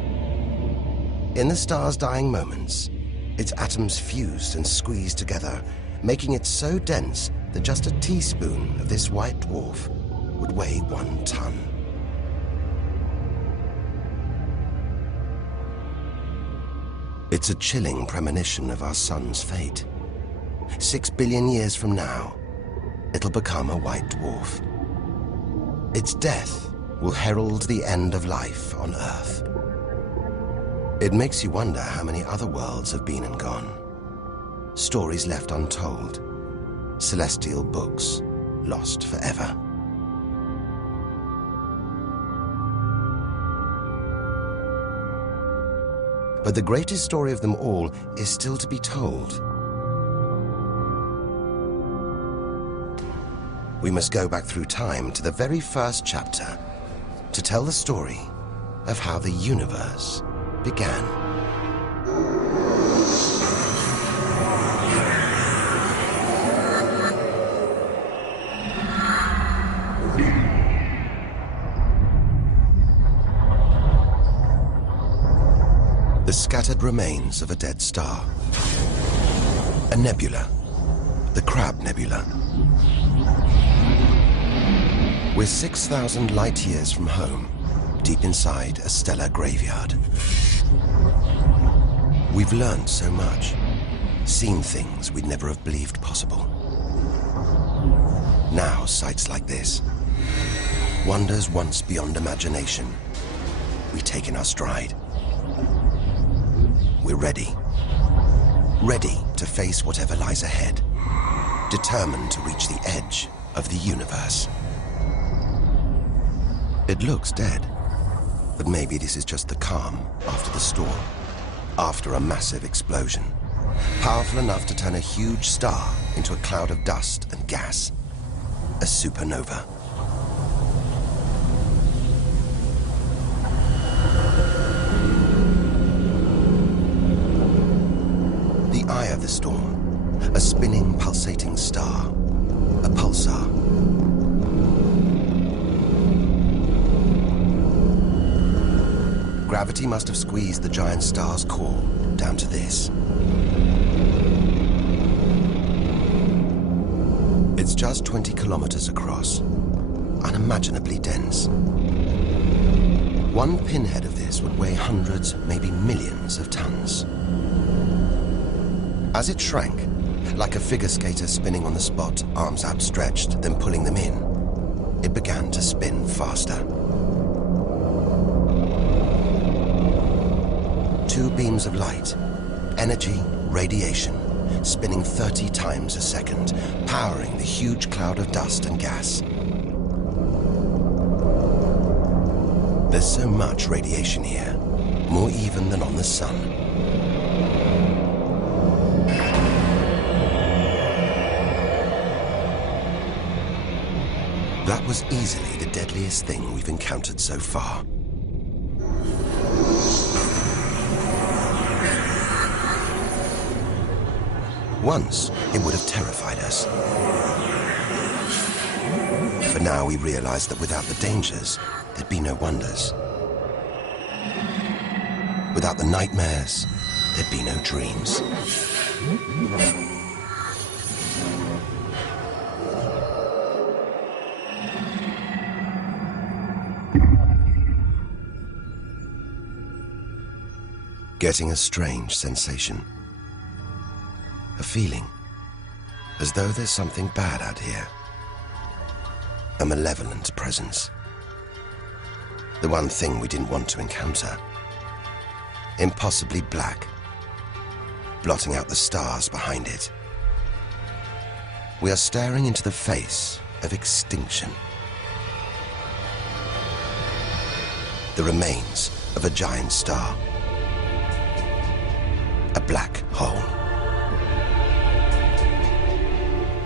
In the star's dying moments, its atoms fused and squeezed together, making it so dense that just a teaspoon of this white dwarf would weigh 1 ton. It's a chilling premonition of our sun's fate. 6 billion years from now, it'll become a white dwarf. Its death will herald the end of life on Earth. It makes you wonder how many other worlds have been and gone. Stories left untold. Celestial books lost forever. But the greatest story of them all is still to be told. we must go back through time to the very first chapter to tell the story of how the universe began. The scattered remains of a dead star. A nebula, the Crab Nebula. We're 6,000 light years from home, deep inside a stellar graveyard. We've learned so much, seen things we'd never have believed possible. Now, sights like this, wonders once beyond imagination, we take in our stride. We're ready. Ready to face whatever lies ahead. Determined to reach the edge of the universe. It looks dead, but maybe this is just the calm after the storm. After a massive explosion. Powerful enough to turn a huge star into a cloud of dust and gas. A supernova. The eye of the storm, a spinning, pulsating star, a pulsar. Gravity must have squeezed the giant star's core down to this. It's just 20 kilometers across, unimaginably dense. One pinhead of this would weigh hundreds, maybe millions of tons. As it shrank, like a figure skater spinning on the spot, arms outstretched, then pulling them in, it began to spin faster. Two beams of light, energy, radiation, spinning 30 times a second, powering the huge cloud of dust and gas. There's so much radiation here, more even than on the sun. That was easily the deadliest thing we've encountered so far. Once, it would have terrified us. But now we realize that without the dangers, there'd be no wonders. Without the nightmares, there'd be no dreams. Getting a strange sensation. A feeling, as though there's something bad out here. A malevolent presence. The one thing we didn't want to encounter. Impossibly black, blotting out the stars behind it. We are staring into the face of extinction. The remains of a giant star. A black hole.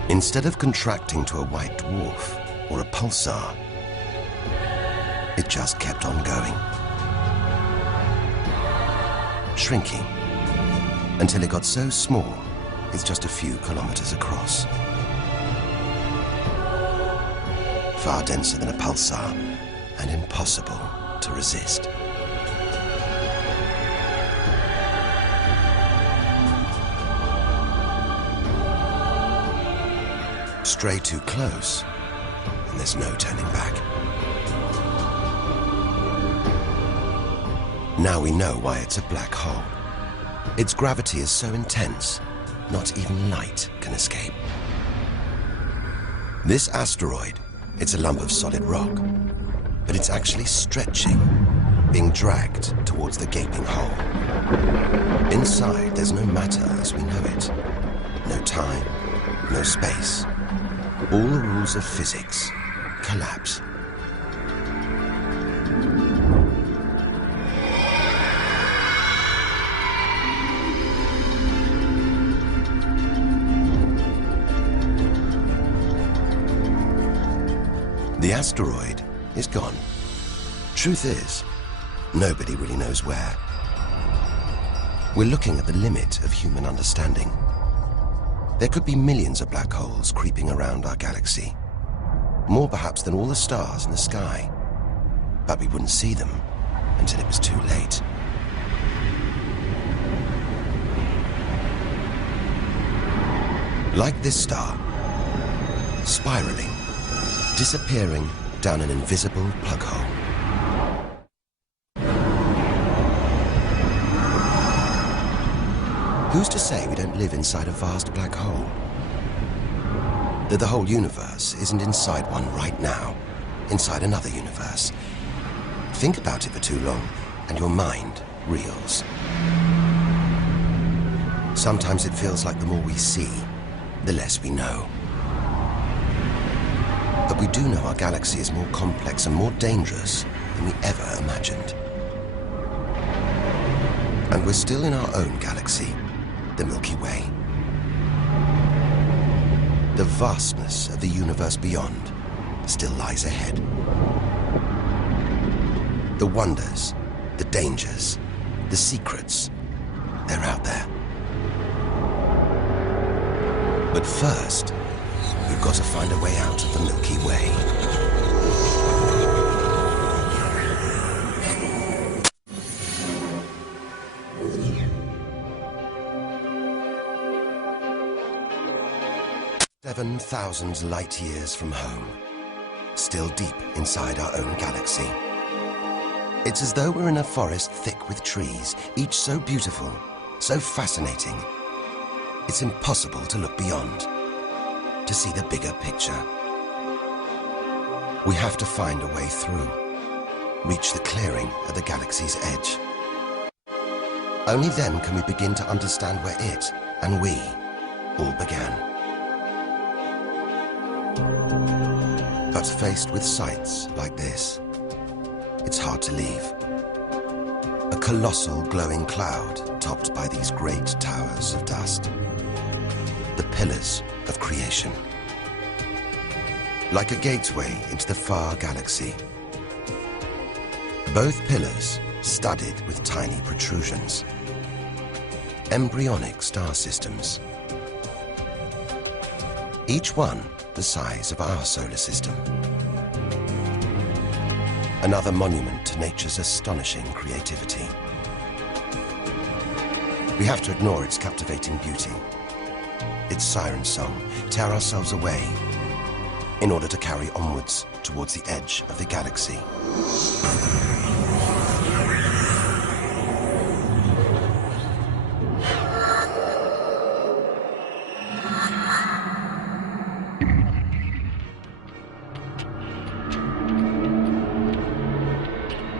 Instead of contracting to a white dwarf or a pulsar, it just kept on going. Shrinking until it got so small, it's just a few kilometers across. Far denser than a pulsar and impossible to resist. Stray too close, and there's no turning back. Now we know why it's a black hole. Its gravity is so intense, not even light can escape. This asteroid, it's a lump of solid rock, but it's actually stretching, being dragged towards the gaping hole. Inside, there's no matter as we know it. No time, no space. All the rules of physics collapse. The asteroid is gone. Truth is, nobody really knows where. We're looking at the limit of human understanding. There could be millions of black holes creeping around our galaxy. More perhaps than all the stars in the sky. But we wouldn't see them until it was too late. Like this star, spiraling, disappearing down an invisible plug hole. Who's to say we don't live inside a vast black hole? That the whole universe isn't inside one right now, inside another universe. Think about it for too long, and your mind reels. Sometimes it feels like the more we see, the less we know. But we do know our galaxy is more complex and more dangerous than we ever imagined. And we're still in our own galaxy, the Milky Way. The vastness of the universe beyond still lies ahead. The wonders, the dangers, the secrets, they're out there. But first, we've got to find a way out of the Milky Way. "7,000 light years from home, still deep inside our own galaxy. It's as though we're in a forest thick with trees, each so beautiful, so fascinating. It's impossible to look beyond, to see the bigger picture. We have to find a way through, reach the clearing at the galaxy's edge. Only then can we begin to understand where it and we all began. But faced with sights like this, it's hard to leave. A colossal glowing cloud topped by these great towers of dust. The pillars of creation. Like a gateway into the far galaxy. Both pillars studded with tiny protrusions. Embryonic star systems. Each one the size of our solar system. Another monument to nature's astonishing creativity. We have to ignore its captivating beauty, its siren song, tear ourselves away, in order to carry onwards towards the edge of the galaxy.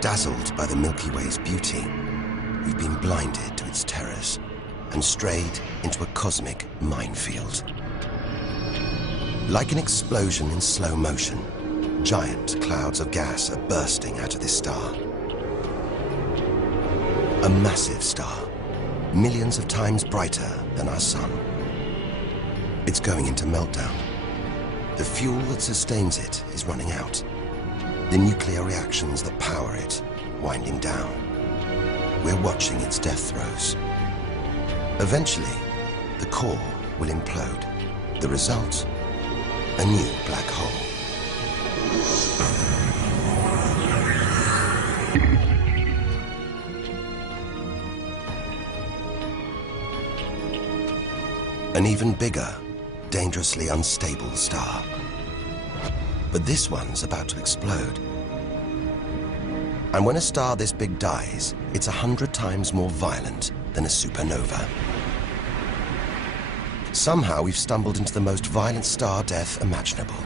Dazzled by the Milky Way's beauty, we've been blinded to its terrors and strayed into a cosmic minefield. Like an explosion in slow motion, giant clouds of gas are bursting out of this star. A massive star, millions of times brighter than our sun. It's going into meltdown. The fuel that sustains it is running out. The nuclear reactions that power it winding down. We're watching its death throes. Eventually, the core will implode. The result, a new black hole. An even bigger, dangerously unstable star. But this one's about to explode. And when a star this big dies, it's 100 times more violent than a supernova. Somehow we've stumbled into the most violent star death imaginable.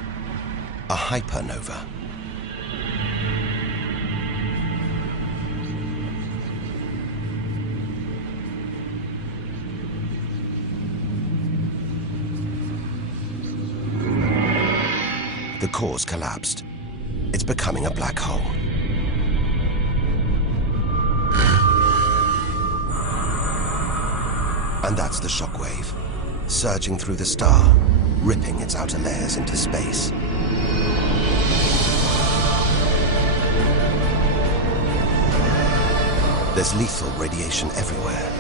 A hypernova. The core's collapsed. It's becoming a black hole. And that's the shockwave, surging through the star, ripping its outer layers into space. There's lethal radiation everywhere,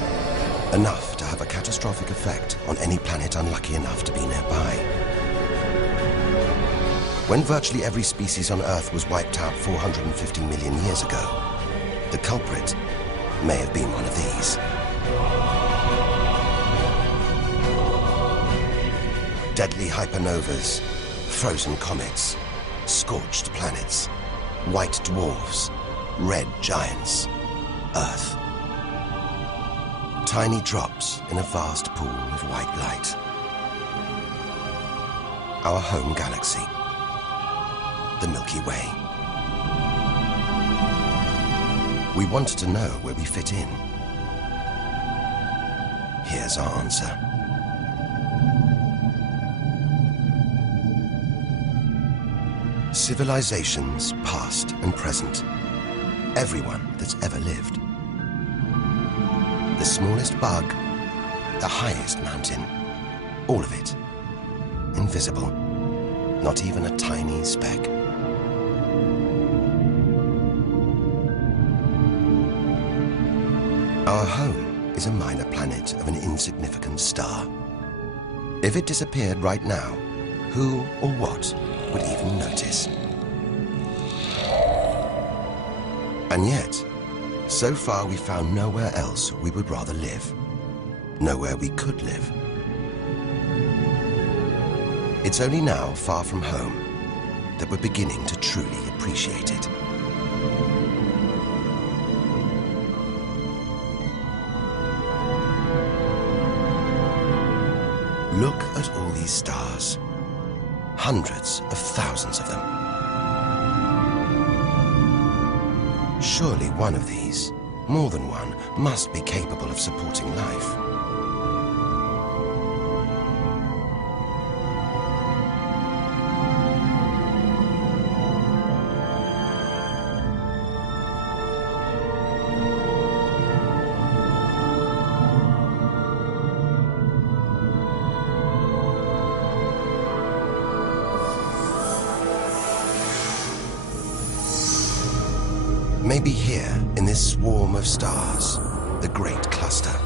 enough to have a catastrophic effect on any planet unlucky enough to be nearby. When virtually every species on Earth was wiped out 450 million years ago, the culprit may have been one of these. Deadly hypernovas, frozen comets, scorched planets, white dwarfs, red giants, Earth. Tiny drops in a vast pool of white light. Our home galaxy, the Milky Way. We wanted to know where we fit in. Here's our answer. Civilizations, past and present. Everyone that's ever lived. The smallest bug, the highest mountain, all of it invisible. Not even a tiny speck. Our home is a minor planet of an insignificant star. If it disappeared right now, who or what would even notice? And yet, so far we found nowhere else we would rather live. Nowhere we could live. It's only now, far from home, that we're beginning to truly appreciate it. Look at all these stars. Hundreds of thousands of them. Surely one of these, more than one, must be capable of supporting life. Maybe here, in this swarm of stars, the Great Cluster.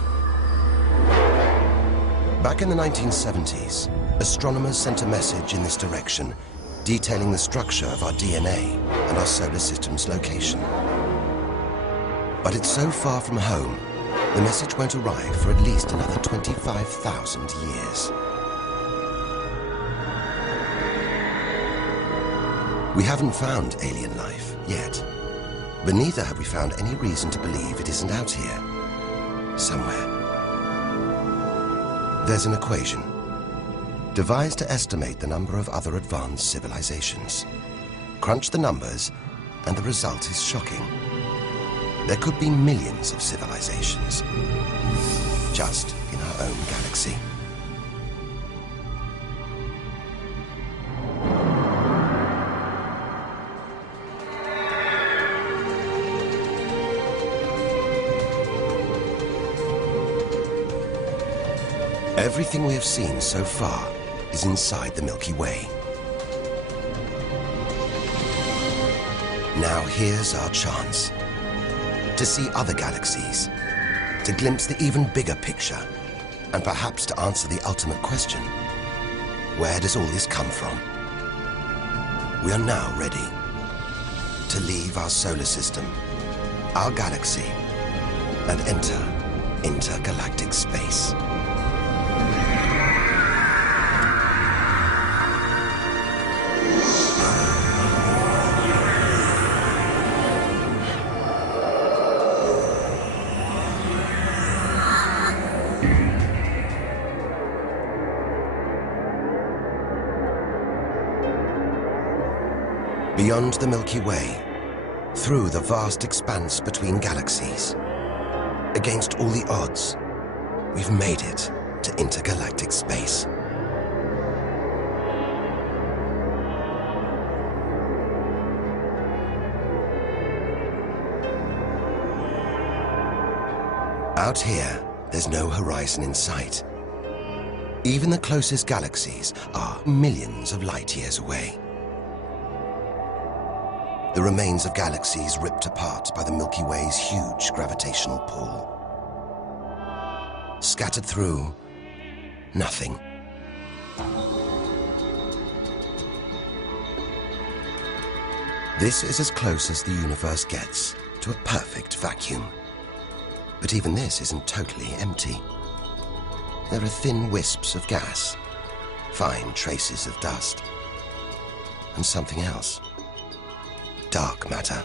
Back in the 1970s, astronomers sent a message in this direction, detailing the structure of our DNA and our solar system's location. But it's so far from home, the message won't arrive for at least another 25,000 years. We haven't found alien life yet. But neither have we found any reason to believe it isn't out here, somewhere. There's an equation, devised to estimate the number of other advanced civilizations. Crunch the numbers, and the result is shocking. There could be millions of civilizations, just in our own galaxy. Everything we have seen so far is inside the Milky Way. Now here's our chance to see other galaxies, to glimpse the even bigger picture, and perhaps to answer the ultimate question: where does all this come from? We are now ready to leave our solar system, our galaxy, and enter intergalactic space. Beyond the Milky Way, through the vast expanse between galaxies, against all the odds, we've made it to intergalactic space. Out here, there's no horizon in sight. Even the closest galaxies are millions of light years away. the remains of galaxies ripped apart by the Milky Way's huge gravitational pull. Scattered through, nothing. This is as close as the universe gets to a perfect vacuum. But even this isn't totally empty. There are thin wisps of gas, fine traces of dust, and something else. Dark matter.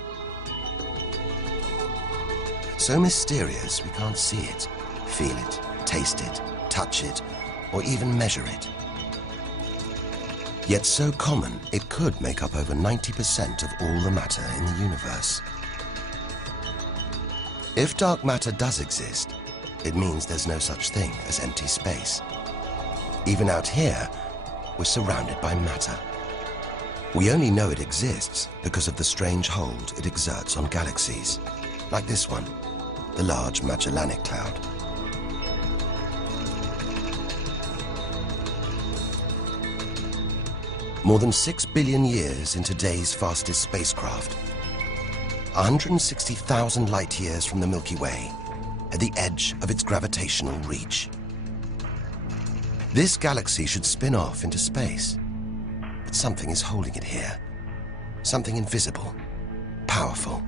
So mysterious we can't see it, feel it, taste it, touch it, or even measure it. Yet so common, it could make up over 90% of all the matter in the universe. If dark matter does exist, it means there's no such thing as empty space. Even out here, we're surrounded by matter. We only know it exists because of the strange hold it exerts on galaxies, like this one, the Large Magellanic Cloud. More than 6 billion years into today's fastest spacecraft, 160,000 light years from the Milky Way, at the edge of its gravitational reach. This galaxy should spin off into space, but something is holding it here. Something invisible, powerful,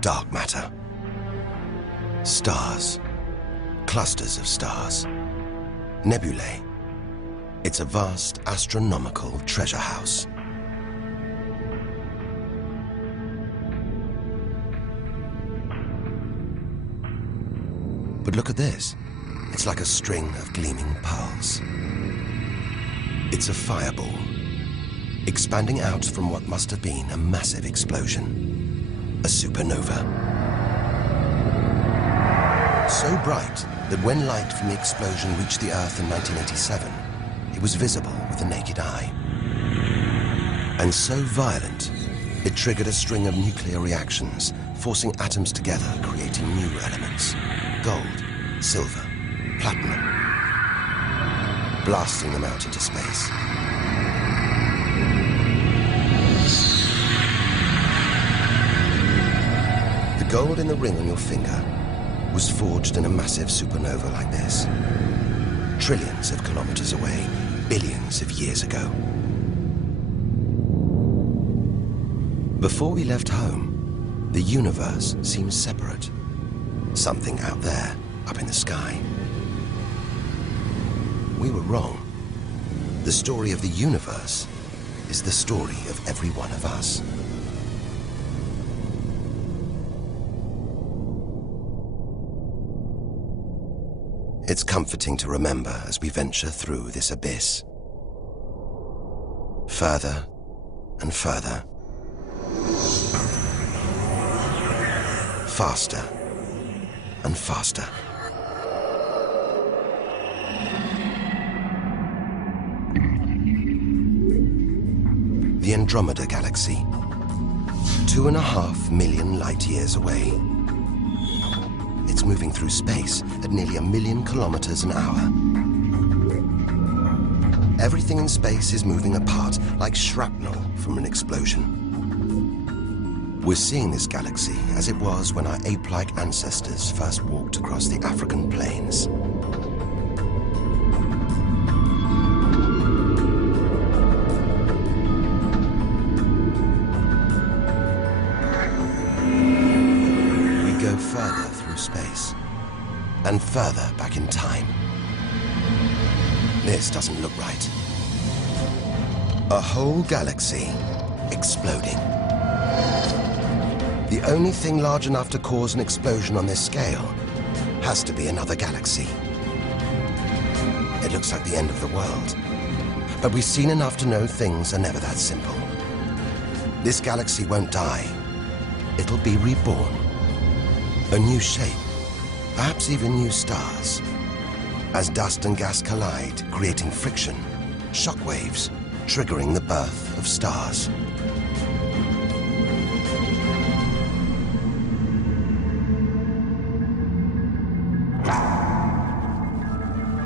dark matter. Stars, clusters of stars, nebulae. It's a vast astronomical treasure house. But look at this. It's like a string of gleaming pearls. It's a fireball, expanding out from what must have been a massive explosion, a supernova. So bright that when light from the explosion reached the Earth in 1987, it was visible with the naked eye. And so violent, it triggered a string of nuclear reactions, forcing atoms together, creating new elements. Gold, silver, platinum, blasting them out into space. The gold in the ring on your finger was forged in a massive supernova like this, trillions of kilometers away, billions of years ago. Before we left home, the universe seemed separate. Something out there, up in the sky. We were wrong. The story of the universe is the story of every one of us. It's comforting to remember as we venture through this abyss. Further and further. Faster and faster. The Andromeda Galaxy, 2.5 million light years away. It's moving through space at nearly 1 million kilometers an hour. Everything in space is moving apart like shrapnel from an explosion. We're seeing this galaxy as it was when our ape-like ancestors first walked across the African plains. We go further through space and further back in time. This doesn't look right. A whole galaxy exploding. The only thing large enough to cause an explosion on this scale has to be another galaxy. It looks like the end of the world, but we've seen enough to know things are never that simple. This galaxy won't die. It'll be reborn. A new shape, perhaps even new stars. As dust and gas collide, creating friction, shockwaves, triggering the birth of stars.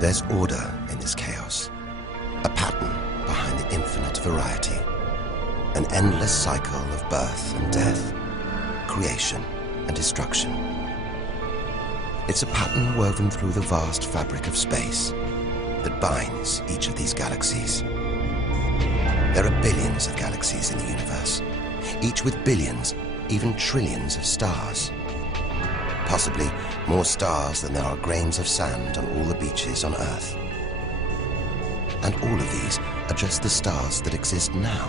There's order in this chaos, a pattern behind the infinite variety. An endless cycle of birth and death, creation and destruction. It's a pattern woven through the vast fabric of space that binds each of these galaxies. There are billions of galaxies in the universe, each with billions, even trillions of stars. Possibly more stars than there are grains of sand on all the beaches on Earth. And all of these are just the stars that exist now.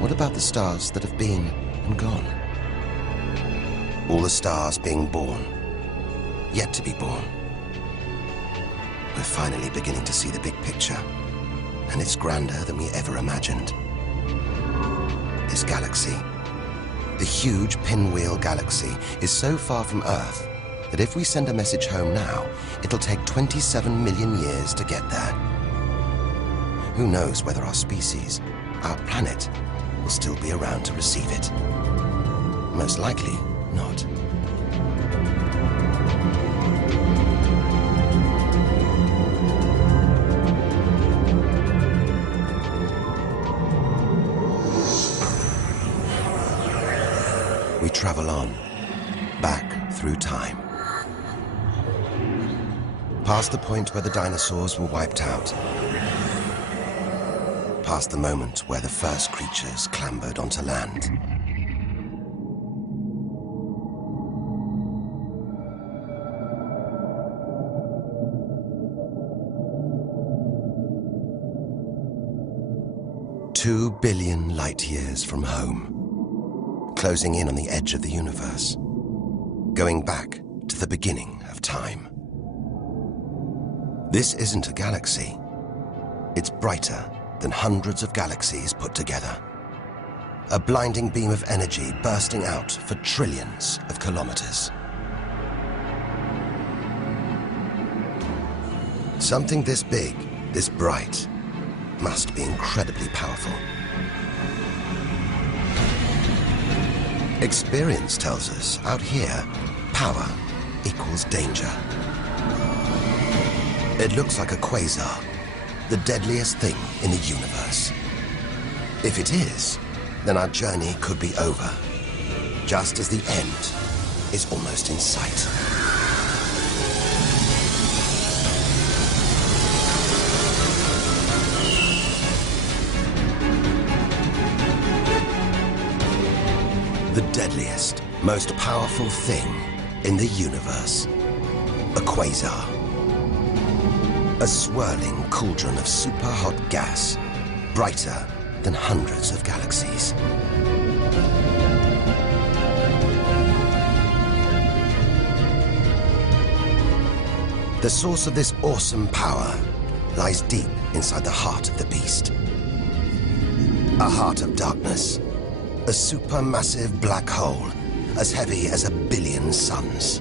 What about the stars that have been and gone? All the stars being born, yet to be born. We're finally beginning to see the big picture, and it's grander than we ever imagined. This galaxy, the huge Pinwheel Galaxy, is so far from Earth that if we send a message home now, it'll take 27 million years to get there. Who knows whether our species, our planet, will still be around to receive it? Most likely not. We travel on, back through time. Past the point where the dinosaurs were wiped out. Past the moment where the first creatures clambered onto land. "2 billion light years from home. Closing in on the edge of the universe, going back to the beginning of time. This isn't a galaxy. It's brighter than hundreds of galaxies put together. A blinding beam of energy bursting out for trillions of kilometers. Something this big, this bright, must be incredibly powerful. Experience tells us, out here, power equals danger. It looks like a quasar, the deadliest thing in the universe. If it is, then our journey could be over, just as the end is almost in sight. The deadliest, most powerful thing in the universe. A quasar. A swirling cauldron of super-hot gas, brighter than hundreds of galaxies. The source of this awesome power lies deep inside the heart of the beast. A heart of darkness. A supermassive black hole, as heavy as 1 billion suns.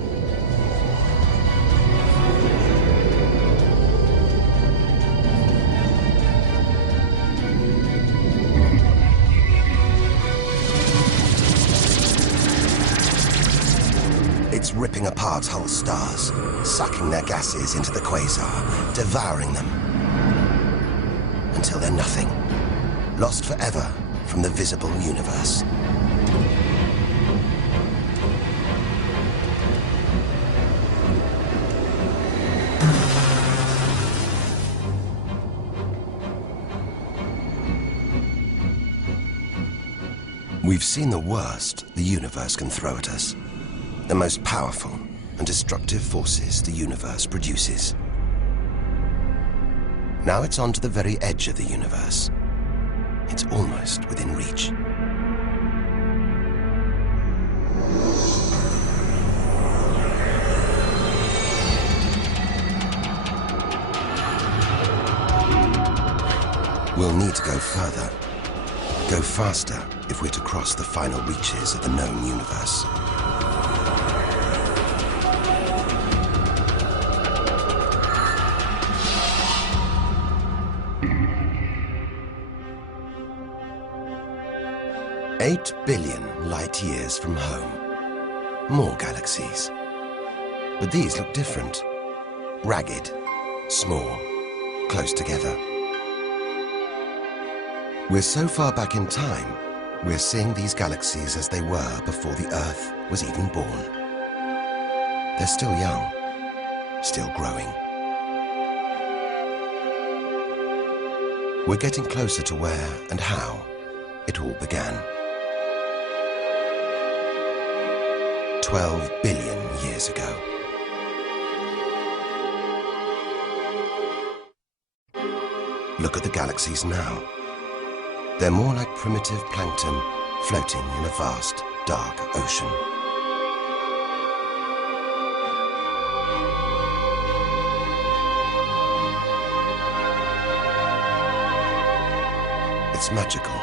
It's ripping apart whole stars, sucking their gases into the quasar, devouring them, until they're nothing, lost forever from the visible universe. We've seen the worst the universe can throw at us, the most powerful and destructive forces the universe produces. Now it's on to the very edge of the universe. It's almost within reach. We'll need to go further, go faster if we're to cross the final reaches of the known universe. "8 billion light years from home. More galaxies. But these look different. Ragged, small, close together. We're so far back in time, we're seeing these galaxies as they were before the Earth was even born. They're still young, still growing. We're getting closer to where and how it all began. 12 billion years ago. Look at the galaxies now. They're more like primitive plankton floating in a vast, dark ocean. It's magical.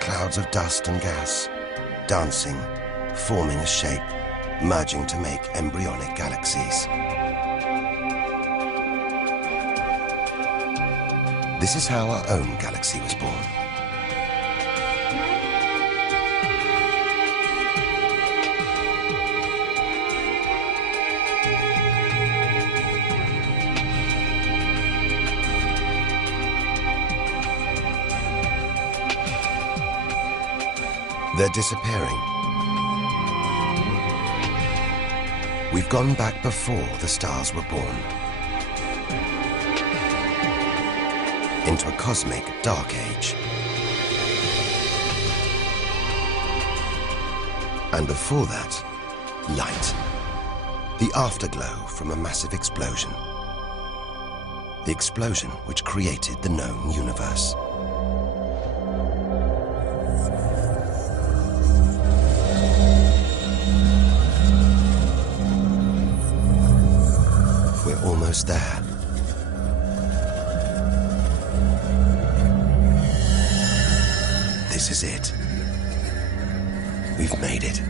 Clouds of dust and gas, dancing, forming a shape, merging to make embryonic galaxies. This is how our own galaxy was born. They're disappearing. We've gone back before the stars were born. Into a cosmic dark age. And before that, light. The afterglow from a massive explosion. The explosion which created the known universe. We're almost there. This is it. We've made it.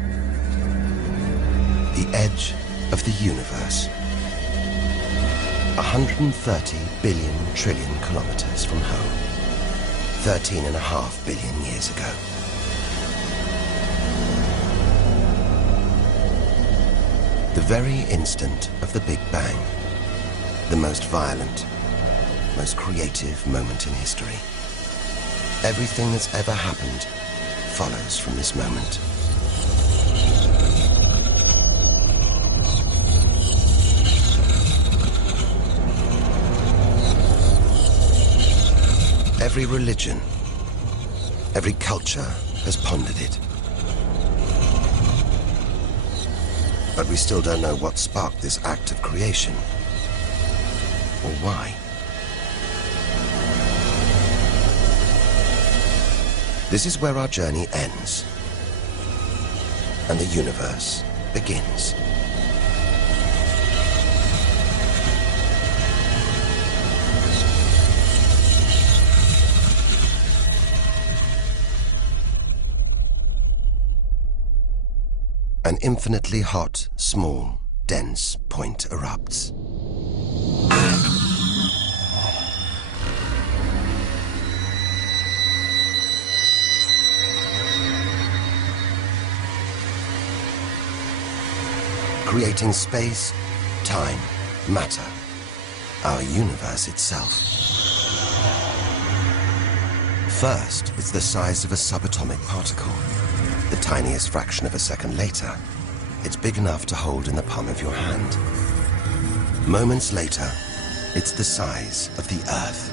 The edge of the universe. 130 billion trillion kilometers from home. 13.5 billion years ago. The very instant of the Big Bang. The most violent, most creative moment in history. Everything that's ever happened follows from this moment. Every religion, every culture has pondered it. But we still don't know what sparked this act of creation, or why. This is where our journey ends, and the universe begins. An infinitely hot, small, dense point erupts. Creating space, time, matter, our universe itself. First, it's the size of a subatomic particle. The tiniest fraction of a second later, it's big enough to hold in the palm of your hand. Moments later, it's the size of the Earth.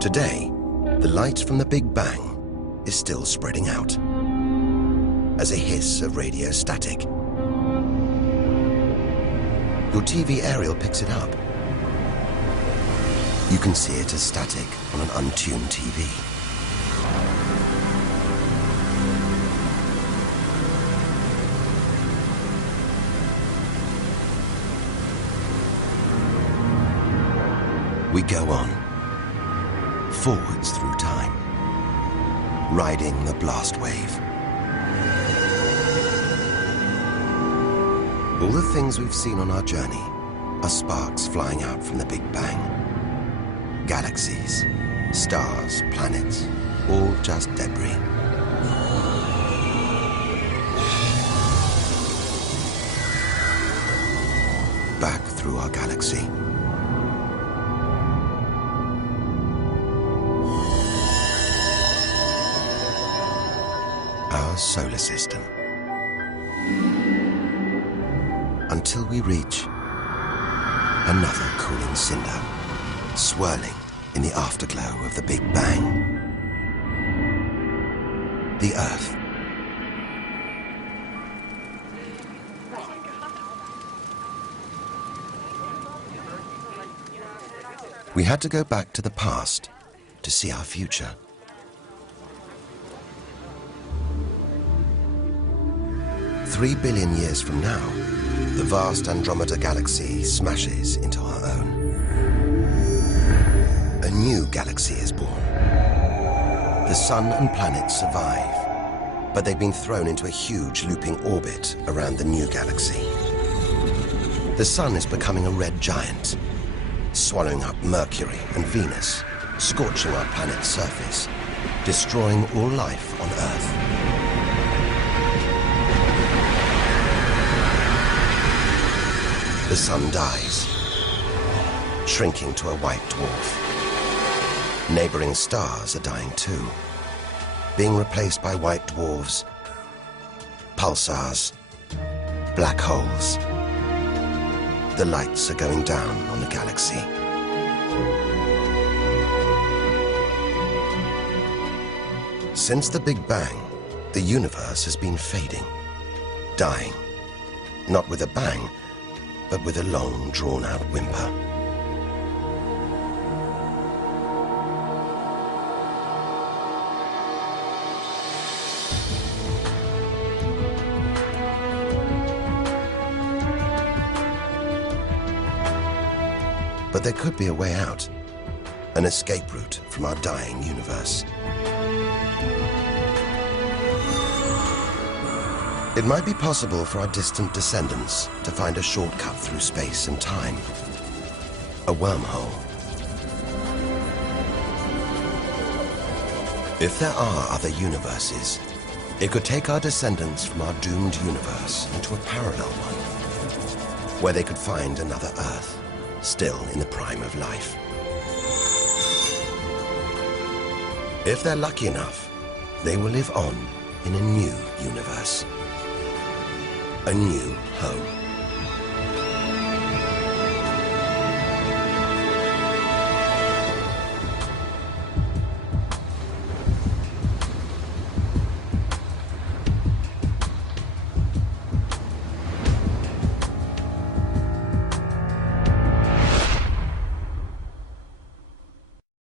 Today, the light from the Big Bang is still spreading out as a hiss of radio static. Your TV aerial picks it up. You can see it as static on an untuned TV. We go on. Forwards through time, riding the blast wave. All the things we've seen on our journey are sparks flying out from the Big Bang. Galaxies, stars, planets, all just debris. through our galaxy. Our solar system. Until we reach another cooling cinder, swirling in the afterglow of the Big Bang. The Earth. We had to go back to the past to see our future. Three billion years from now, the vast Andromeda galaxy smashes into our own. A new galaxy is born. The sun and planets survive, but they've been thrown into a huge looping orbit around the new galaxy. The sun is becoming a red giant, swallowing up Mercury and Venus, scorching our planet's surface, destroying all life on Earth. The sun dies, shrinking to a white dwarf. Neighboring stars are dying too, being replaced by white dwarfs, pulsars, black holes. The lights are going down on the galaxy. Since the Big Bang, the universe has been fading, dying, not with a bang, but with a long, drawn-out whimper. But there could be a way out, an escape route from our dying universe. It might be possible for our distant descendants to find a shortcut through space and time, a wormhole. If there are other universes, it could take our descendants from our doomed universe into a parallel one, where they could find another Earth, still in the prime of life. If they're lucky enough, they will live on in a new universe. A new home.